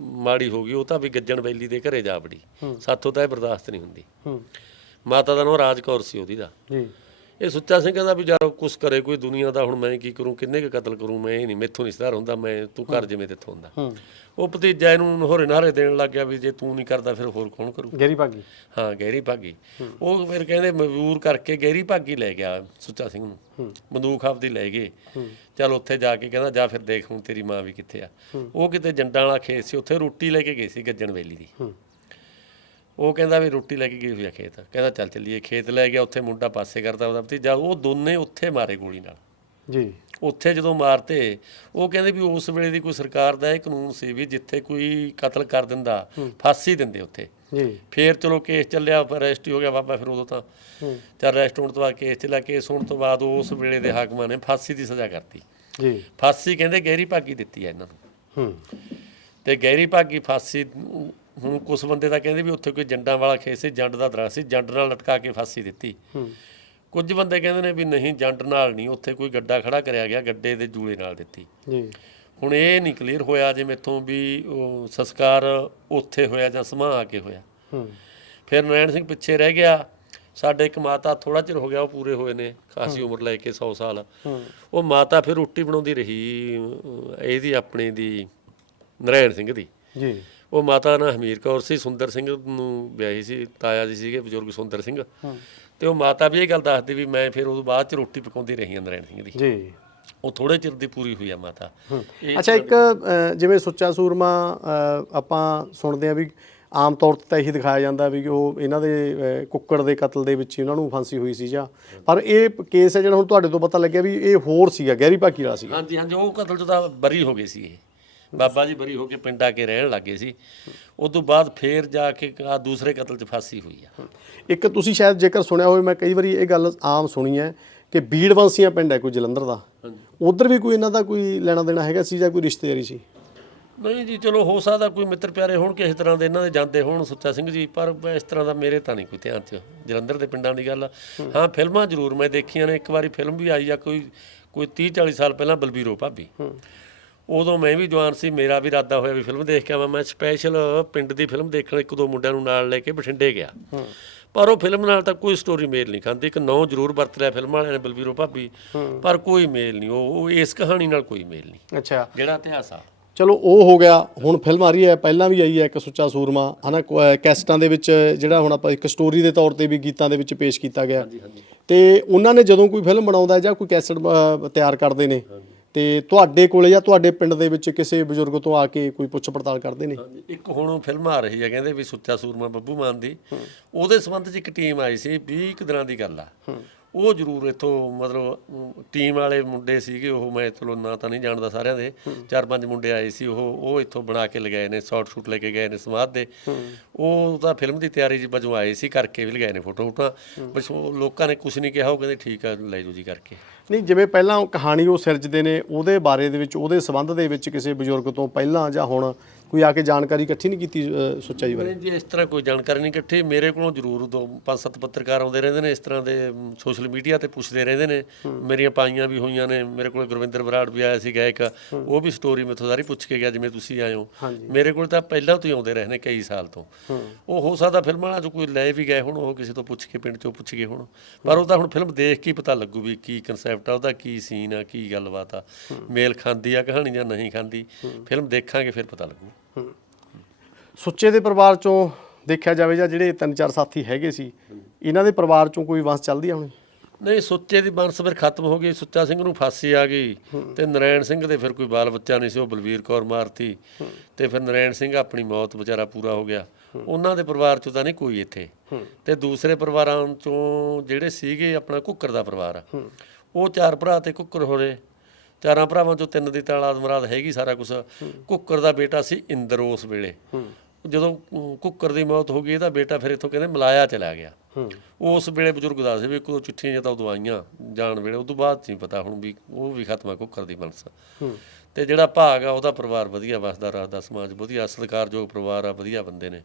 ਮਾੜੀ ਹੋ ਗਈ ਉਹ ਤਾਂ ਵੀ ਗੱਜਣ ਬੈਲੀ ਦੇ ਘਰੇ ਜਾ ਵੜੀ। ਸਾਥੋਂ ਤਾਂ ਇਹ ਬਰਦਾਸ਼ਤ ਨਹੀਂ ਹੁੰਦੀ। ਮਾਤਾ ਦਾ ਨਾਮ ਰਾਜਕੌਰ ਸੀ ਉਹਦੀ ਦਾ। ਜੀ। ਇਹ ਸੁੱਚਾ ਸਿੰਘ ਕਹਿੰਦਾ ਵੀ ਯਾਰ ਕੁਛ ਕਰੇ ਕੋਈ ਦੁਨੀਆ ਦਾ ਹੁਣ ਮੈਂ ਕੀ ਕਰੂੰ ਕਿੰਨੇ ਕੁ ਕਤਲ ਕਰੂੰ ਮੈਂ ਇਹ ਨਹੀਂ ਮੈਥੋਂ ਨਹੀਂ ਸਦਾਰ ਹੁੰਦਾ ਮੈਂ ਤੂੰ ਕਰ ਜਿਵੇਂ ਤੇਥੋਂ ਹੁੰਦਾ। ਹੂੰ। ਉਹ ਭਤੀਜਾ ਇਹਨੂੰ ਹੋਰੇ ਨਾਰੇ ਦੇਣ ਲੱਗ ਗਿਆ ਵੀ ਜੇ ਤੂੰ ਨਹੀਂ ਕਰਦਾ ਫਿਰ ਹੋਰ ਕੌਣ ਕਰੂ? ਗਹਿਰੀ ਭਾਗੀ। ਹਾਂ ਗਹਿਰੀ ਭਾਗੀ। ਉਹ ਫਿਰ ਕਹਿੰਦੇ ਮਜਬੂਰ ਕਰਕੇ ਗਹਿਰੀ ਭਾਗੀ ਲੈ ਗਿਆ ਸੁੱਚਾ ਸਿੰਘ ਨੂੰ। ਬੰਦੂਕ ਆਪਦੀ ਲੈ ਗਏ। ਚਲ ਉੱਥੇ ਜਾ ਕੇ ਕਹਿੰਦਾ ਜਾ ਫਿਰ ਦੇਖ ਹੁਣ ਤੇਰੀ ਮਾਂ ਵੀ ਕਿੱਥੇ ਆ। ਉਹ ਕਿਤੇ ਜੰਡਾਂ ਵਾਲਾ ਖੇਤ ਸੀ ਉੱਥੇ ਰੋਟੀ ਲੈ ਕੇ ਗਈ ਸੀ ਗੱਜਣ ਵੇਲੀ ਦੀ। ਉਹ ਕਹਿੰਦਾ ਵੀ ਰੋਟੀ ਲੈ ਕੇ ਗਈ ਹੋਈ ਆ ਖੇਤ। ਕਹਿੰਦਾ ਚੱਲ ਚੱਲੀਏ ਖੇਤ ਲੈ ਗਿਆ ਉੱਥੇ ਮੁੰਡਾ ਪਾਸੇ ਕਰਦਾ ਉਹਦਾ ਭਤੀਜਾ। ਉਹ ਦੋਨੇ ਉੱਥੇ ਮਾਰੇ ਗੋਲੀ ਨਾਲ। ਜੀ। ਉੱਥੇ ਜਦੋਂ ਮਾਰਤੇ ਉਹ ਕਹਿੰਦੇ ਵੀ ਉਸ ਵੇਲੇ ਦੀ ਕੋਈ ਸਰਕਾਰ ਦਾ ਇਹ ਕਾਨੂੰਨ ਸੀ ਵੀ ਜਿੱਥੇ ਕੋਈ ਕਤਲ ਕਰ ਦਿੰਦਾ ਫਾਂਸੀ ਦਿੰਦੇ ਉੱਥੇ। ਜੀ। ਫੇਰ ਚਲੋ ਕੇਸ ਚੱਲਿਆ ਅਰੈਸਟ ਹੀ ਹੋ ਗਿਆ ਬਾਬਾ ਫਿਰ ਉਦੋਂ ਤਾਂ। ਹੂੰ। ਚੱਲ ਅਰੈਸਟ ਹੋਣ ਤੋਂ ਬਾਅਦ ਕੇਸ ਚੱਲਿਆ। ਕੇਸ ਹੋਣ ਤੋਂ ਬਾਅਦ ਉਸ ਵੇਲੇ ਦੇ ਹਾਕਮਾਂ ਨੇ ਫਾਂਸੀ ਦੀ ਸਜ਼ਾ ਕਰਤੀ। ਜੀ। ਫਾਂਸੀ ਕਹਿੰਦੇ ਗਹਿਰੀ ਭਾਗੀ ਦਿੱਤੀ ਆ ਇਹਨਾਂ ਨੂੰ। ਹੂੰ। ਤੇ ਗਹਿਰੀ ਭਾਗੀ ਫਾਂਸੀ ਹੁਣ ਕੁਝ ਬੰਦੇ ਤਾਂ ਕਹਿੰਦੇ ਵੀ ਉੱਥੇ ਕੋਈ ਜੰਡਾਂ ਵਾਲਾ ਖੇਸ ਸੀ ਜੰਡ ਦਾ ਦਰਖਤ ਸੀ ਜੰਡ ਨਾਲ ਲਟਕਾ ਕੇ ਫਾਂਸੀ ਦਿੱਤੀ। ਕੁਝ ਬੰਦੇ ਕਹਿੰਦੇ ਨੇ ਵੀ ਨਹੀਂ ਜੰਡ ਨਾਲ ਨਹੀਂ ਉੱਥੇ ਕੋਈ ਗੱਡਾ ਖੜਾ ਕਰਿਆ ਗਿਆ ਗੱਡੇ ਦੇ ਜੂਲੇ ਨਾਲ ਦਿੱਤੀ। ਜੀ। ਹੁਣ ਇਹ ਨਹੀਂ ਕਲੀਅਰ ਹੋਇਆ ਜੇ ਮੇਥੋਂ ਵੀ ਉਹ ਸੰਸਕਾਰ ਉੱਥੇ ਹੋਇਆ ਜਾਂ ਸਮਾ ਆ ਕੇ ਹੋਇਆ। ਹੂੰ। ਫਿਰ ਨਰੈਣ ਸਿੰਘ ਪਿੱਛੇ ਰਹਿ ਗਿਆ। ਸਾਡੇ ਇੱਕ ਮਾਤਾ ਥੋੜਾ ਚਿਰ ਹੋ ਗਿਆ ਉਹ ਪੂਰੇ ਹੋਏ ਨੇ ਖਾਸੀ ਉਮਰ ਲੈ ਕੇ 100 ਸਾਲ। ਉਹ ਮਾਤਾ ਫਿਰ ਰੋਟੀ ਬਣਾਉਂਦੀ ਰਹੀ ਇਹਦੀ ਆਪਣੀ ਦੀ ਨਰੈਣ ਸਿੰਘ ਦੀ। ਜੀ। ਉਹ ਮਾਤਾ ਨਾ ਹਮੀਰ ਕੌਰ ਸੀ ਸੁੰਦਰ ਸਿੰਘ ਨੂੰ ਵਿਆਹੀ ਸੀ ਤਾਇਆ ਜੀ ਸੀਗੇ ਬਜ਼ੁਰਗ ਸੁੰਦਰ ਸਿੰਘ। ਤੇ ਉਹ ਮਾਤਾ ਵੀ ਇਹ ਗੱਲ ਦੱਸਦੀ ਵੀ ਮੈਂ ਫਿਰ ਉਹ ਬਾਅਦ ਚ ਰੋਟੀ ਪਕਾਉਂਦੀ ਰਹੀ ਨਰੈਣ ਸਿੰਘ ਦੀ ਜੀ। ਉਹ ਥੋੜੇ ਚਿਰ ਦੀ ਪੂਰੀ ਹੋਈ ਆ ਮਾਤਾ। ਅੱਛਾ ਇੱਕ ਜਿਵੇਂ ਸੁੱਚਾ ਸੂਰਮਾ ਆਪਾਂ ਸੁਣਦੇ ਆ ਵੀ ਆਮ ਤੌਰ ਤੇ ਤਾਂ ਇਹੀ ਦਿਖਾਇਆ ਜਾਂਦਾ ਵੀ ਉਹ ਇਹਨਾਂ ਦੇ ਕੁੱਕੜ ਦੇ ਕਤਲ ਦੇ ਵਿੱਚ ਉਹਨਾਂ ਨੂੰ ਫਾਂਸੀ ਹੋਈ ਸੀ ਜਾਂ ਪਰ ਇਹ ਕੇਸ ਹੈ ਜਿਹੜਾ ਹੁਣ ਤੁਹਾਡੇ ਤੋਂ ਪਤਾ ਲੱਗਿਆ ਵੀ ਇਹ ਹੋਰ ਸੀਗਾ ਗਹਿਰੀ ਭਾਗੀ ਵਾਲਾ ਸੀਗਾ। ਹਾਂਜੀ ਹਾਂਜੀ ਉਹ ਕਤਲ ਤੋਂ ਤਾਂ ਬਰੀ ਹੋ ਗਏ ਸੀ ਇਹ। ਬਾਬਾ ਜੀ ਬਰੀ ਹੋ ਕੇ ਪਿੰਡ ਆ ਕੇ ਰਹਿਣ ਲੱਗੇ ਸੀ। ਉਸ ਤੋਂ ਬਾਅਦ ਫੇਰ ਜਾ ਕੇ ਆ ਦੂਸਰੇ ਕਤਲ 'ਚ ਫਾਂਸੀ ਹੋਈ ਆ। ਇੱਕ ਤੁਸੀਂ ਸ਼ਾਇਦ ਜੇਕਰ ਸੁਣਿਆ ਹੋਵੇ ਮੈਂ ਕਈ ਵਾਰੀ ਇਹ ਗੱਲ ਆਮ ਸੁਣੀ ਹੈ ਕਿ ਬੀੜਵੰਸੀਆਂ ਪਿੰਡ ਹੈ ਕੋਈ ਜਲੰਧਰ ਦਾ। ਉਧਰ ਵੀ ਕੋਈ ਇਹਨਾਂ ਦਾ ਕੋਈ ਲੈਣਾ ਦੇਣਾ ਹੈਗਾ ਸੀ ਜਾਂ ਕੋਈ ਰਿਸ਼ਤੇਦਾਰੀ ਸੀ? ਨਹੀਂ ਜੀ ਚਲੋ ਹੋ ਸਕਦਾ ਕੋਈ ਮਿੱਤਰ ਪਿਆਰੇ ਹੋਣ ਕਿਸੇ ਤਰ੍ਹਾਂ ਦੇ ਇਹਨਾਂ ਦੇ ਜਾਂਦੇ ਹੋਣ ਸੁੱਚਾ ਸਿੰਘ ਜੀ ਪਰ ਇਸ ਤਰ੍ਹਾਂ ਦਾ ਮੇਰੇ ਤਾਂ ਨਹੀਂ ਕੋਈ ਧਿਆਨ 'ਚ ਜਲੰਧਰ ਦੇ ਪਿੰਡਾਂ ਦੀ ਗੱਲ ਆ। ਹਾਂ। ਫਿਲਮਾਂ ਜ਼ਰੂਰ ਮੈਂ ਦੇਖੀਆਂ ਨੇ ਇੱਕ ਵਾਰੀ ਫਿਲਮ ਵੀ ਆਈ ਆ ਕੋਈ ਕੋਈ 30 40 ਸਾਲ ਪਹਿਲਾਂ ਬਲਬੀਰੋ ਭਾਬੀ। ਉਦੋਂ ਮੈਂ ਵੀ ਜਵਾਨ ਸੀ ਮੇਰਾ ਵੀ ਇਰਾਦਾ ਹੋਇਆ ਵੀ ਫਿਲਮ ਦੇਖ ਕੇ ਆਵਾਂ। ਮੈਂ ਸਪੈਸ਼ਲ ਪਿੰਡ ਦੀ ਫਿਲਮ ਦੇਖਣ ਇੱਕ ਦੋ ਮੁੰਡਿਆਂ ਨੂੰ ਨਾਲ ਲੈ ਕੇ ਬਠਿੰਡੇ ਗਿਆ। ਪਰ ਉਹ ਫਿਲਮ ਨਾਲ ਤਾਂ ਕੋਈ ਸਟੋਰੀ ਮੇਲ ਨਹੀਂ ਖਾਂਦੀ। ਇੱਕ ਨਾਂ ਜ਼ਰੂਰ ਵਰਤ ਲਿਆ ਫਿਲਮ ਵਾਲਿਆਂ ਨੇ ਬਲਬੀਰੋ ਭਾਬੀ। ਪਰ ਕੋਈ ਮੇਲ ਨਹੀਂ। ਉਹ ਇਸ ਕਹਾਣੀ ਨਾਲ ਕੋਈ ਮੇਲ ਨਹੀਂ। ਅੱਛਾ। ਜਿਹੜਾ ਇਤਿਹਾਸ ਆ। ਚਲੋ ਉਹ ਹੋ ਗਿਆ। ਹੁਣ ਫਿਲਮ ਆ ਰਹੀ ਹੈ। ਪਹਿਲਾਂ ਵੀ ਆਈ ਹੈ ਇੱਕ ਸੁੱਚਾ ਸੂਰਮਾ। ਹਨਾ ਕੈਸਟਾਂ ਦੇ ਵਿੱਚ ਜਿਹੜਾ ਹੁਣ ਆਪਾਂ ਇੱਕ ਸਟੋਰੀ ਦੇ ਤੌਰ ਤੇ ਵੀ ਗੀਤਾਂ ਦੇ ਵਿੱਚ ਪੇਸ਼ ਕੀਤਾ ਗਿਆ। ਤੇ ਉਹਨਾਂ ਨੇ ਜਦੋਂ ਕੋਈ ਫਿਲਮ ਬਣਾਉਂਦਾ ਜਾਂ ਕੋਈ ਕੈਸਟ ਤਿਆਰ ਕਰਦੇ ਨੇ ਤੇ ਤੁਹਾਡੇ ਕੋਲੇ ਜਾਂ ਤੁਹਾਡੇ ਪਿੰਡ ਦੇ ਵਿੱਚ ਕਿਸੇ ਬਜ਼ੁਰਗ ਤੋਂ ਆ ਕੇ ਕੋਈ ਪੁੱਛ ਪੜਤਾਲ ਕਰਦੇ ਨੇ? ਇੱਕ ਹੁਣ ਫਿਲਮ ਆ ਰਹੀ ਹੈ ਕਹਿੰਦੇ ਵੀ ਸੁੱਚਾ ਸੂਰਮਾ ਬੱਬੂ ਮਾਨ ਦੀ। ਉਹਦੇ ਸੰਬੰਧ 'ਚ ਇੱਕ ਟੀਮ ਆਈ ਸੀ 20 ਕੁ ਦਿਨਾਂ ਦੀ ਗੱਲ ਆ। ਉਹ ਜ਼ਰੂਰ ਇੱਥੋਂ ਮਤਲਬ ਟੀਮ ਵਾਲੇ ਮੁੰਡੇ ਸੀਗੇ ਉਹ ਮੈਂ ਚਲੋ ਨਾਂ ਤਾਂ ਨਹੀਂ ਜਾਣਦਾ ਸਾਰਿਆਂ ਦੇ। ਚਾਰ ਪੰਜ ਮੁੰਡੇ ਆਏ ਸੀ ਉਹ ਉਹ ਇੱਥੋਂ ਬਣਾ ਕੇ ਲਗਾਏ ਨੇ ਸ਼ਾਰਟ ਸ਼ੂਟ ਲੈ ਕੇ ਗਏ ਨੇ ਸਮਾਧ ਦੇ। ਉਹ ਤਾਂ ਫਿਲਮ ਦੀ ਤਿਆਰੀ ਜੀ ਵਜੋਂ ਆਏ ਸੀ ਕਰਕੇ ਵੀ ਲਗਾਏ ਨੇ ਫੋਟੋ ਫੋਟਾਂ। ਬਸ ਉਹ ਲੋਕਾਂ ਨੇ ਕੁਝ ਨਹੀਂ ਕਿਹਾ ਉਹ ਕਹਿੰਦੇ ਠੀਕ ਆ ਲੈ ਜਾਓ ਜੀ ਕਰਕੇ। ਨਹੀਂ ਜਿਵੇਂ ਪਹਿਲਾਂ ਕਹਾਣੀ ਉਹ ਸਿਰਜਦੇ ਨੇ ਉਹਦੇ ਬਾਰੇ ਦੇ ਵਿੱਚ ਉਹਦੇ ਸਬੰਧ ਦੇ ਵਿੱਚ ਕਿਸੇ ਬਜ਼ੁਰਗ ਤੋਂ ਪਹਿਲਾਂ ਜਾਂ ਹੁਣ ਕੋਈ ਆ ਕੇ ਜਾਣਕਾਰੀ ਇਕੱਠੀ ਨਹੀਂ ਕੀਤੀ ਸੁੱਚਾ ਜੀ ਬਾਰੇ? ਜੀ ਇਸ ਤਰ੍ਹਾਂ ਕੋਈ ਜਾਣਕਾਰੀ ਨਹੀਂ ਇਕੱਠੀ। ਮੇਰੇ ਕੋਲੋਂ ਜ਼ਰੂਰ ਦੋ ਪੰਜ ਸੱਤ ਪੱਤਰਕਾਰ ਆਉਂਦੇ ਰਹਿੰਦੇ ਨੇ ਇਸ ਤਰ੍ਹਾਂ ਦੇ ਸੋਸ਼ਲ ਮੀਡੀਆ ਤੇ ਪੁੱਛਦੇ ਰਹਿੰਦੇ ਨੇ। ਮੇਰੀਆਂ ਪਾਈਆਂ ਵੀ ਹੋਈਆਂ ਨੇ ਮੇਰੇ ਕੋਲ ਗੁਰਵਿੰਦਰ ਬਰਾੜ ਵੀ ਆਇਆ ਸੀਗਾ ਇੱਕ ਉਹ ਵੀ ਸਟੋਰੀ ਮੈਥੋਂ ਸਾਰੀ ਪੁੱਛ ਕੇ ਗਿਆ ਜਿਵੇਂ ਤੁਸੀਂ ਆਏ ਹੋ। ਮੇਰੇ ਕੋਲ ਤਾਂ ਪਹਿਲਾਂ ਤੋਂ ਹੀ ਆਉਂਦੇ ਰਹੇ ਨੇ ਕਈ ਸਾਲ ਤੋਂ। ਉਹ ਹੋ ਸਕਦਾ ਫਿਲਮਾਂ ਵਾਲਾ ਚ ਕੋਈ ਲੈ ਵੀ ਗਏ ਹੁਣ ਉਹ ਕਿਸੇ ਤੋਂ ਪੁੱਛ ਕੇ ਪਿੰਡ ਚੋਂ ਪੁੱਛ ਕੇ ਹੁਣ। ਪਰ ਉਹ ਤਾਂ ਹੁਣ ਫਿਲਮ ਦੇਖ ਕੇ ਪਤਾ ਲੱਗੂ ਵੀ ਕੀ ਕਨਸੈਪਟ ਆ ਉਹਦਾ ਕੀ ਸੀਨ ਆ ਕੀ ਗੱਲਬਾਤ ਆ। ਮੇਲ ਖਾਂਦੀ ਆ ਕਹਾਣੀ ਜਾਂ ਨਹੀਂ ਖਾਂਦੀ ਫਿਲਮ ਦੇਖਾਂਗੇ ਫਿਰ ਪਤਾ ਲੱਗੂ। ਸੁੱਚੇ ਦੇ ਪਰਿਵਾਰ ਚੋਂ ਦੇਖਿਆ ਜਾਵੇ ਜਾਂ ਜਿਹੜੇ ਤਿੰਨ ਚਾਰ ਸਾਥੀ ਹੈਗੇ ਸੀ, ਇਹਨਾਂ ਦੇ ਪਰਿਵਾਰ ਚੋਂ ਕੋਈ ਵੰਸ਼ ਚੱਲਦੀ ਆ ਹੁਣ? ਨਹੀਂ, ਸੁੱਚੇ ਦੀ ਬੰਸ ਫਿਰ ਖਤਮ ਹੋ ਗਈ, ਸੁੱਚਾ ਸਿੰਘ ਨੂੰ ਫਾਂਸੀ ਆ ਗਈ ਤੇ ਨਰੈਣ ਸਿੰਘ ਦੇ ਫਿਰ ਕੋਈ ਬਾਲ ਬੱਚਾ ਨਹੀਂ ਸੀ, ਉਹ ਬਲਵੀਰ ਕੌਰ ਮਾਰਤੀ ਤੇ ਫਿਰ ਨਰੈਣ ਸਿੰਘ ਆਪਣੀ ਮੌਤ ਵਿਚਾਰਾ ਪੂਰਾ ਹੋ ਗਿਆ। ਉਹਨਾਂ ਦੇ ਪਰਿਵਾਰ ਚੋਂ ਤਾਂ ਨਹੀਂ ਕੋਈ ਇੱਥੇ। ਤੇ ਦੂਸਰੇ ਪਰਿਵਾਰਾਂ ਚੋਂ ਜਿਹੜੇ ਸੀਗੇ ਆਪਣਾ ਕੁੱਕਰ ਦਾ ਪਰਿਵਾਰ ਆ। ਉਹ ਚਾਰ ਭਰਾ ਤੇ ਕੁੱਕਰ ਹੋਰੇ। ਚਾਰਾਂ ਭਰਾਵਾਂ ਚੋਂ ਤਿੰਨ ਦੀ ਤਾਲਾਦ ਮਰਾਦ ਹੈਗੀ ਸਾਰਾ ਕੁਝ ਕੁੱਕਰ ਦਾ ਬੇਟਾ ਸੀ ਇੰਦਰ ਉਸ ਵੇਲੇ। ਜਦੋਂ ਕੁੱਕਰ ਦੀ ਮੌਤ ਹੋ ਗਈ, ਇਹਦਾ ਬੇਟਾ ਫਿਰ ਇੱਥੋਂ ਕਹਿੰਦੇ ਮਲਾਇਆ ਚਲਾ ਗਿਆ। ਉਸ ਵੇਲੇ ਬਜ਼ੁਰਗ ਦੱਸ ਸੀ ਵੀ ਕੋਈ ਚਿੱਠੀਆਂ ਜਾਂ ਤਾਂ ਉਦੋਂ ਜਾਣ ਵੇਲੇ, ਉਦੋਂ ਬਾਅਦ ਨਹੀਂ ਪਤਾ ਹੁਣ ਵੀ, ਉਹ ਵੀ ਖਤਮ ਆ ਕੁੱਕਰ ਦੀ ਮਨਸ। ਤੇ ਜਿਹੜਾ ਭਾਗ ਆ ਉਹਦਾ ਪਰਿਵਾਰ ਵਧੀਆ ਵਸਦਾ ਰੱਖਦਾ ਸਮਾਜ ਵਧੀਆ ਸਤਿਕਾਰਯੋਗ ਪਰਿਵਾਰ ਆ ਵਧੀਆ ਬੰਦੇ ਨੇ।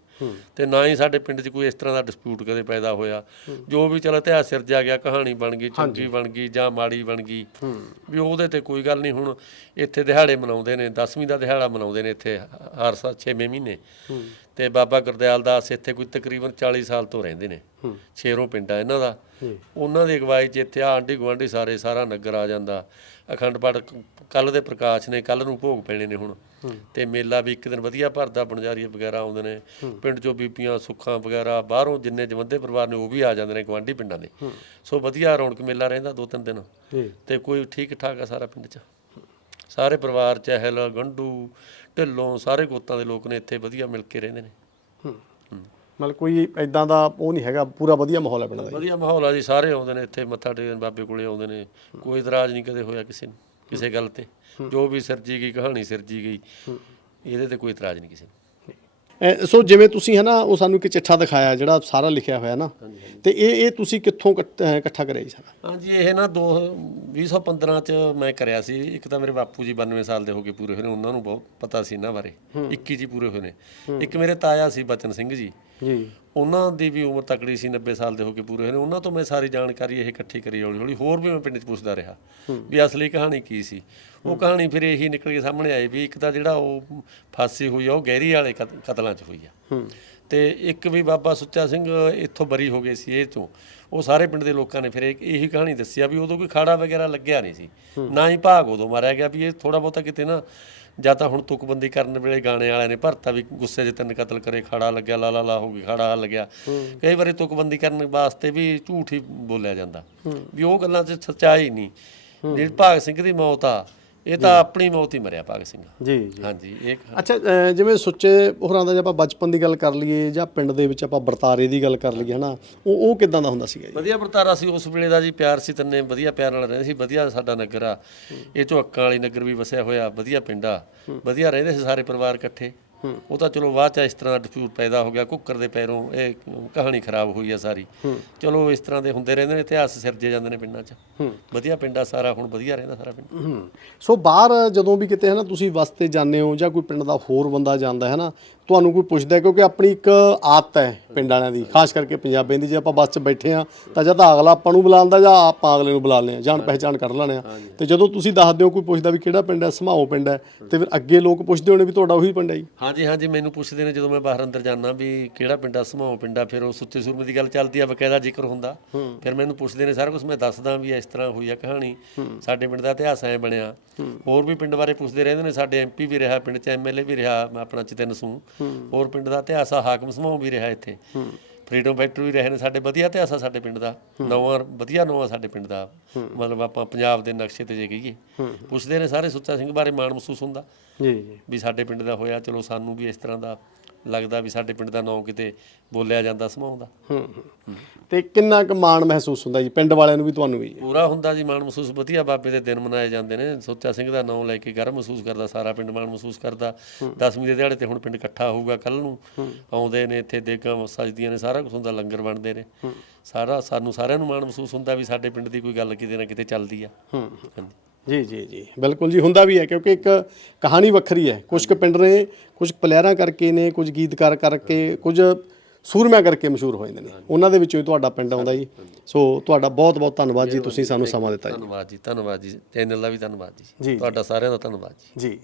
ਤੇ ਨਾ ਹੀ ਸਾਡੇ ਪਿੰਡ 'ਚ ਕੋਈ ਇਸ ਤਰ੍ਹਾਂ ਦਾ ਡਿਸਪਿਊਟ ਕਦੇ ਪੈਦਾ ਹੋਇਆ। ਜੋ ਵੀ ਚਲ ਇਤਿਹਾਸ ਸਿਰਜਿਆ ਗਿਆ ਕਹਾਣੀ ਬਣ ਗਈ ਚੰਗੀ ਬਣ ਗਈ ਜਾਂ ਮਾੜੀ ਬਣ ਗਈ ਵੀ ਉਹਦੇ ਤੇ ਕੋਈ ਗੱਲ ਨਹੀਂ। ਹੁਣ ਇੱਥੇ ਦਿਹਾੜੇ ਮਨਾਉਂਦੇ ਨੇ 10ਵੀਂ ਦਾ ਦਿਹਾੜਾ ਮਨਾਉਂਦੇ ਨੇ ਇੱਥੇ ਹਰ ਸਾਲ 6ਵੇਂ ਮਹੀਨੇ। ਤੇ ਬਾਬਾ ਗੁਰਦਿਆਲ ਦਾਸ ਇੱਥੇ ਕੋਈ ਤਕਰੀਬਨ 40 ਸਾਲ ਤੋਂ ਰਹਿੰਦੇ ਨੇ। ਛੇਰੋਂ ਪਿੰਡ ਇਹਨਾਂ ਦਾ। ਉਹਨਾਂ ਦੀ ਅਗਵਾਈ 'ਚ ਇੱਥੇ ਆਂਢੀ ਗੁਆਂਢੀ ਸਾਰੇ ਸਾਰਾ ਨਗਰ ਆ ਜਾਂਦਾ। ਅਖੰਡ ਪਾਠ ਕੱਲ ਦੇ ਪ੍ਰਕਾਸ਼ ਨੇ ਕੱਲ ਨੂੰ ਭੋਗ ਪੈਣੇ ਨੇ ਹੁਣ। ਤੇ ਮੇਲਾ ਵੀ ਇੱਕ ਦਿਨ ਵਧੀਆ ਭਰਦਾ ਬਣਜਾਰੀ ਵਗੈਰਾ ਆਉਂਦੇ ਨੇ। ਪਿੰਡ ਚੋਂ ਬੀਬੀਆਂ ਸੁੱਖਾਂ ਵਗੈਰਾ ਬਾਹਰੋਂ ਜਿੰਨੇ ਜਵੰਦੇ ਪਰਿਵਾਰ ਨੇ ਉਹ ਵੀ ਆ ਜਾਂਦੇ ਨੇ ਗੁਆਂਢੀ ਪਿੰਡਾਂ ਦੇ। ਸੋ ਵਧੀਆ ਰੌਣਕ ਮੇਲਾ ਰਹਿੰਦਾ ਦੋ ਤਿੰਨ ਦਿਨ। ਤੇ ਕੋਈ ਠੀਕ ਠਾਕ ਆ ਸਾਰਾ ਪਿੰਡ 'ਚ? ਸਾਰੇ ਪਰਿਵਾਰ ਚਹਿਲ ਗੰਡੂ ਢਿੱਲੋਂ ਸਾਰੇ ਗੋਤਾਂ ਦੇ ਲੋਕ ਨੇ ਇੱਥੇ ਵਧੀਆ ਮਿਲ ਕੇ ਰਹਿੰਦੇ ਨੇ। ਮਤਲਬ ਕੋਈ ਐਦਾਂ ਦਾ ਉਹ ਨਹੀਂ ਹੈਗਾ ਪੂਰਾ ਵਧੀਆ ਮਾਹੌਲ ਹੈ ਪਿੰਡ ਦਾ। ਵਧੀਆ ਮਾਹੌਲ ਆ ਜੀ ਸਾਰੇ ਆਉਂਦੇ ਨੇ ਇੱਥੇ ਮੱਥਾ ਟੇਕਣ ਬਾਬੇ ਕੋਲੇ ਆਉਂਦੇ ਨੇ। ਕੋਈ ਇਤਰਾਜ਼ ਨਹੀਂ ਕਦੇ ਹੋਇਆ ਕਿਸੇ ਨੂੰ ਕਿਸੇ ਗੱਲ ਤੇ। ਜੋ ਵੀ ਸਿਰਜੀ ਗਈ ਕਹਾਣੀ ਸਿਰਜੀ ਗਈ ਇਹਦੇ ਤੇ ਕੋਈ ਇਤਰਾਜ਼ ਨਹੀਂ ਕਿਸੇ ਨੂੰ। ਸੋ ਜਿਵੇਂ ਤੁਸੀਂ ਹੈ ਨਾ ਉਹ ਸਾਨੂੰ ਇੱਕ ਚਿੱਠਾ ਦਿਖਾਇਆ ਜਿਹੜਾ ਸਾਰਾ ਲਿਖਿਆ ਹੋਇਆ ਨਾ। ਤੇ ਇਹ ਇਹ ਤੁਸੀਂ ਕਿੱਥੋਂ ਇਕੱਠ- ਅ, ਇਕੱਠਾ ਕਰਿਆ ਜੀ ਸਾਰਾ? ਹਾਂਜੀ ਇਹ ਨਾ ਦੋ 2015 ਚ ਮੈਂ ਕਰਿਆ ਸੀ। ਇੱਕ ਤਾਂ ਮੇਰੇ ਬਾਪੂ ਜੀ 92 ਸਾਲ ਦੇ ਹੋ ਕੇ ਪੂਰੇ ਹੋਏ ਨੇ ਉਹਨਾਂ ਨੂੰ ਬਹੁਤ ਪਤਾ ਸੀ ਇਹਨਾਂ ਬਾਰੇ। 21 ਜੀ ਪੂਰੇ ਹੋਏ ਨੇ। ਇੱਕ ਮੇਰੇ ਤਾਇਆ ਸੀ ਬਚਨ ਸਿੰਘ ਜੀ। ਜੀ। ਉਹਨਾਂ ਦੀ ਵੀ ਉਮਰ ਤਕੜੀ ਸੀ 90 ਸਾਲ ਦੇ ਹੋ ਕੇ ਪੂਰੇ ਹੋਏ ਨੇ ਉਹਨਾਂ ਤੋਂ ਮੈਂ ਸਾਰੀ ਜਾਣਕਾਰੀ ਇਹ ਇਕੱਠੀ ਕਰੀ ਹੌਲੀ ਹੌਲੀ ਹੋਰ ਵੀ ਮੈਂ ਪਿੰਡ 'ਚ ਪੁੱਛਦਾ ਰਿਹਾ ਵੀ ਅਸਲੀ ਕਹਾਣੀ ਕੀ ਸੀ। ਉਹ ਕਹਾਣੀ ਫਿਰ ਇਹੀ ਨਿਕਲ ਕੇ ਸਾਹਮਣੇ ਆਈ ਵੀ ਇੱਕ ਤਾਂ ਜਿਹੜਾ ਉਹ ਫਾਂਸੀ ਹੋਈ ਆ ਉਹ ਗਹਿਰੀ ਵਾਲੇ ਕਤ- ਕਤਲਾਂ 'ਚ ਹੋਈ ਆ। ਤੇ ਇੱਕ ਵੀ ਬਾਬਾ ਸੁੱਚਾ ਸਿੰਘ ਇੱਥੋਂ ਬਰੀ ਹੋ ਗਏ ਸੀ ਇਹ ਤੋਂ ਉਹ ਸਾਰੇ ਪਿੰਡ ਦੇ ਲੋਕਾਂ ਨੇ ਫਿਰ ਇਹ- ਇਹੀ ਕਹਾਣੀ ਦੱਸਿਆ ਵੀ ਉਦੋਂ ਕੋਈ ਖਾੜਾ ਵਗੈਰਾ ਲੱਗਿਆ ਨਹੀਂ ਸੀ। ਨਾ ਹੀ ਭਾਗ ਉਦੋਂ ਮਾਰਿਆ ਗਿਆ ਵੀ ਇਹ ਥੋੜਾ ਬਹੁਤਾ ਕਿਤੇ ਨਾ ਜਾਂ ਤਾਂ ਹੁਣ ਤੁਕਬੰਦੀ ਕਰਨ ਵੇਲੇ ਗਾਣੇ ਵਾਲਿਆਂ ਨੇ ਭਰਤਾ ਵੀ ਗੁੱਸੇ 'ਚ ਤਿੰਨ ਕਤਲ ਕਰੇ ਖਾੜਾ ਲੱਗਿਆ ਲਾ ਲਾ ਲਾ ਹੋ ਗਈ ਖਾੜਾ ਲੱਗਿਆ। ਕਈ ਵਾਰੀ ਤੁਕਬੰਦੀ ਕਰਨ ਵਾਸਤੇ ਵੀ ਝੂਠ ਹੀ ਬੋਲਿਆ ਜਾਂਦਾ। ਵੀ ਉਹ ਗੱਲਾਂ 'ਚ ਸੱਚਾਈ ਨਹੀਂ। ਜਿਹੜੀ ਭਾਗ ਸਿੰਘ ਦੀ ਮੌਤ ਆ ਇਹ ਤਾਂ ਆਪਣੀ ਮੌਤ ਹੀ ਮਰਿਆ ਭਾਗ ਸਿੰਘ। ਜੀ ਜੀ। ਹਾਂਜੀ ਇਹ ਅੱਛਾ ਅ, ਜਿਵੇਂ ਸੁੱਚੇ ਹੋਰਾਂ ਦਾ ਜੇ ਆਪਾਂ ਬਚਪਨ ਦੀ ਗੱਲ ਕਰ ਲਈਏ ਜਾਂ ਪਿੰਡ ਦੇ ਵਿੱਚ ਆਪਾਂ ਵਰਤਾਰੇ ਦੀ ਗੱਲ ਕਰ ਲਈਏ ਹਨਾ? ਉਹ ਉਹ ਕਿਦਾਂ ਦਾ ਹੁੰਦਾ ਸੀਗਾ ਜੀ? ਵਧੀਆ ਵਰਤਾਰਾ ਸੀ ਉਸ ਵੇਲੇ ਦਾ ਜੀ ਪਿਆਰ ਸੀ ਤੰਨੇ ਵਧੀਆ ਪਿਆਰ ਨਾਲ ਰਹਿੰਦੇ ਸੀ ਵਧੀਆ ਸਾਡਾ ਨਗਰ ਆ। ਇਹ ਚੋਂ ਅੱਕਾਂ ਵਾਲੀ ਨਗਰ ਵੀ ਵਸਿਆ ਹੋਇਆ ਵਧੀਆ ਪਿੰਡ ਆ। ਵਧੀਆ ਰਹਿੰਦੇ ਸੀ ਸਾਰੇ ਪਰਿਵਾਰ ਇਕੱਠੇ। ਉਹ ਤਾਂ ਚਲੋ ਬਾਅਦ ਚ ਇਸ ਤਰ੍ਹਾਂ ਦਾ ਡਿਸਪਿਊਟ ਪੈਦਾ ਹੋ ਗਿਆ ਕੁੱਕਰ ਦੇ ਪੈਰੋਂ ਇਹ ਕਹਾਣੀ ਖਰਾਬ ਹੋਈ ਆ ਸਾਰੀ। ਚਲੋ ਇਸ ਤਰ੍ਹਾਂ ਦੇ ਹੁੰਦੇ ਰਹਿੰਦੇ ਨੇ ਇਤਿਹਾਸ ਸਿਰਜੇ ਜਾਂਦੇ ਨੇ ਪਿੰਡਾਂ 'ਚ। ਵਧੀਆ ਪਿੰਡ ਸਾਰਾ ਹੁਣ ਵਧੀਆ ਰਹਿੰਦਾ ਸਾਰਾ ਪਿੰਡ। ਸੋ ਬਾਹਰ ਜਦੋਂ ਵੀ ਕਿਤੇ ਹੈ ਨਾ ਤੁਸੀਂ ਵਸਤੇ ਜਾਂਦੇ ਹੋ ਜਾਂ ਕੋਈ ਪਿੰਡ ਦਾ ਹੋਰ ਬੰਦਾ ਜਾਂਦਾ ਹੈ ਨਾ ਤੁਹਾਨੂੰ ਕੋਈ ਪੁੱਛਦਾ ਕਿਉਂਕਿ ਆਪਣੀ ਇੱਕ ਆਦਤ ਹੈ ਪਿੰਡ ਵਾਲਿਆਂ ਦੀ ਖਾਸ ਕਰਕੇ ਪੰਜਾਬੀਆਂ ਦੀ ਜੇ ਆਪਾਂ ਬੱਸ 'ਚ ਬੈਠੇ ਆ ਤਾਂ ਜਾਂ ਤਾਂ ਅਗਲਾ ਆਪਾਂ ਨੂੰ ਬੁਲਾਉਂਦਾ ਜਾਂ ਆਪਾਂ ਅਗਲੇ ਨੂੰ ਬੁਲਾ ਲੈਂਦੇ ਆ ਜਾਣ ਪਹਿਚਾਣ ਕਰ ਲੈਂਦੇ ਆ। ਤੇ ਜਦੋਂ ਤੁਸੀਂ ਦੱਸਦੇ ਹੋ ਕੋਈ ਪੁੱਛਦਾ ਵੀ ਕਿਹੜਾ ਪਿੰਡ ਹੈ ਸਮਾਓ ਪਿੰਡ ਹੈ ਤੇ ਫਿਰ ਅੱਗੇ ਲੋਕ ਪੁੱਛਦੇ ਹੋਣੇ ਵੀ ਤੁਹਾਡਾ ਉਹੀ ਪਿੰਡ ਹੈ ਜੀ। ਹਾਂਜੀ ਹਾਂਜੀ ਮੈਨੂੰ ਪੁੱਛਦੇ ਨੇ ਜਦੋਂ ਮੈਂ ਬਾਹਰ ਅੰਦਰ ਜਾਂਦਾ ਵੀ ਕਿਹੜਾ ਪਿੰਡਾ ਸਮਾਓ ਪਿੰਡਾ ਫਿਰ ਉਹ ਸੁੱਚੇ ਸੂਰਮੇ ਦੀ ਗੱਲ ਚੱਲਦੀ ਆ ਬਕਾਇਦਾ ਜ਼ਿਕਰ ਹੁੰਦਾ। ਫਿਰ ਮੈਨੂੰ ਪੁੱਛਦੇ ਨੇ ਸਾਰਾ ਕੁਝ ਮੈਂ ਦੱਸਦਾ ਵੀ ਇਸ ਤਰ੍ਹਾਂ ਹੋਈ ਆ ਕਹਾਣੀ। ਸਾਡੇ ਪਿੰਡ ਦਾ ਇਤਿਹਾਸ ਐ ਬਣਿਆ। ਹੋਰ ਵੀ ਪਿੰਡ ਬਾਰੇ ਪੁੱਛਦੇ ਰਹਿੰਦੇ ਨੇ ਸਾਡੇ ਐਮਪੀ ਵੀ ਰਿਹਾ ਪਿੰਡ 'ਚ ਐਮਐਲਏ ਵੀ ਰਿਹਾ ਆਪਣਾ ਚਿਤਨ ਸੂ ਹੋਰ ਪਿੰਡ ਦਾ ਇਤਿਹਾਸ ਆ ਹਾਕਮ ਸਮਾਓ ਵੀ ਰਿਹਾ ਇੱਥੇ। ਫਰੀडम ਫੈਕਟਰ ਵੀ ਰਹੇ ਨੇ ਸਾਡੇ ਵਧੀਆ ਇਤਿਹਾਸ ਆ ਸਾਡੇ ਪਿੰਡ ਦਾ। ਨਵਾਂ ਵਧੀਆ ਨਵਾਂ ਸਾਡੇ ਪਿੰਡ ਦਾ। ਮਤਲਬ ਆਪਾਂ ਪੰਜਾਬ ਦੇ ਨਕਸ਼ੇ ਤੇ ਜੇ ਕਹੀਏ। ਪੁੱਛਦੇ ਨੇ ਸਾਰੇ ਸੁੱਚਾ ਸਿੰਘ ਬਾਰੇ ਮਾਣ ਮਹਿਸੂਸ ਹੁੰਦਾ। ਜੀ ਜੀ। ਵੀ ਸਾਡੇ ਪਿੰਡ ਦਾ ਹੋਇਆ ਚਲੋ ਸਾਨੂੰ ਵੀ ਇਸ ਤਰ੍ਹਾਂ ਦਾ ਲੱਗਦਾ ਵੀ ਸਾਡੇ ਪਿੰਡ ਦਾ ਨਾਂ ਕਿਤੇ ਬੋਲਿਆ ਜਾਂਦਾ ਸਮਾਉਂਦਾ ਹੂੰ ਹੂੰ। ਤੇ ਕਿੰਨਾ ਕੁ ਮਾਣ ਮਹਿਸੂਸ ਹੁੰਦਾ ਜੀ? ਪਿੰਡ ਵਾਲਿਆਂ ਨੂੰ ਵੀ ਤੁਹਾਨੂੰ ਵੀ ਪੂਰਾ ਹੁੰਦਾ ਜੀ ਮਾਣ ਮਹਿਸੂਸ ਵਧੀਆ ਬਾਬੇ ਦੇ ਦਿਨ ਮਨਾਏ ਜਾਂਦੇ ਨੇ। ਸੋਚਾ ਸਿੰਘ ਦਾ ਨਾਮ ਲੈ ਕੇ ਗਰਮ ਮਹਿਸੂਸ ਕਰਦਾ ਸਾਰਾ ਪਿੰਡ ਮਾਣ ਮਹਿਸੂਸ ਕਰਦਾ। ਦਸਵੀਂ ਦੇ ਦਿਹਾੜੇ ਤੇ ਹੁਣ ਪਿੰਡ ਇਕੱਠਾ ਹੋਊਗਾ ਕੱਲ ਨੂੰ। ਆਉਂਦੇ ਨੇ ਇੱਥੇ ਦੇਗਾਂ ਸਜਦੀਆਂ ਨੇ ਸਾਰਾ ਕੁਝ ਹੁੰਦਾ ਲੰਗਰ ਬਣਦੇ ਨੇ। ਸਾਰਾ ਸਾਨੂੰ ਸਾਰਿਆਂ ਨੂੰ ਮਾਣ ਮਹਿਸੂਸ ਹੁੰਦਾ ਵੀ ਸਾਡੇ ਪਿੰਡ ਦੀ ਕੋਈ ਗੱਲ ਕਿਤੇ ਨਾ ਕਿਤੇ ਚੱਲਦੀ ਆ। ਹੂੰ। ਹਾਂਜੀ। ਜੀ ਜੀ ਜੀ। ਬਿਲਕੁਲ ਜੀ ਹੁੰਦਾ ਵੀ ਹੈ ਕਿਉਂਕਿ ਇੱਕ ਕਹਾਣੀ ਵੱਖਰੀ ਹੈ। ਕੁਝ ਕੁ ਪਿੰਡ ਨੇ ਕੁਝ ਪਲੇਅਰਾਂ ਕਰਕੇ ਨੇ ਕੁਝ ਗੀਤਕਾਰ ਕਰਕੇ ਕੁਝ ਸੂਰਮਿਆਂ ਕਰਕੇ ਮਸ਼ਹੂਰ ਹੋ ਜਾਂਦੇ ਨੇ। ਉਹਨਾਂ ਦੇ ਵਿੱਚੋਂ ਹੀ ਤੁਹਾਡਾ ਪਿੰਡ ਆਉਂਦਾ ਜੀ। ਸੋ ਤੁਹਾਡਾ ਬਹੁਤ ਬਹੁਤ ਧੰਨਵਾਦ ਜੀ। ਤੁਸੀਂ ਸਾਨੂੰ ਸਮਾਂ ਦਿੱਤਾ ਜੀ। ਧੰਨਵਾਦ ਜੀ ਧੰਨਵਾਦ ਜੀ। ਚੈਨਲ ਦਾ ਵੀ ਧੰਨਵਾਦ ਜੀ। ਜੀ। ਤੁਹਾਡਾ ਸਾਰਿਆਂ ਦਾ ਧੰਨਵਾਦ ਜੀ। ਜੀ।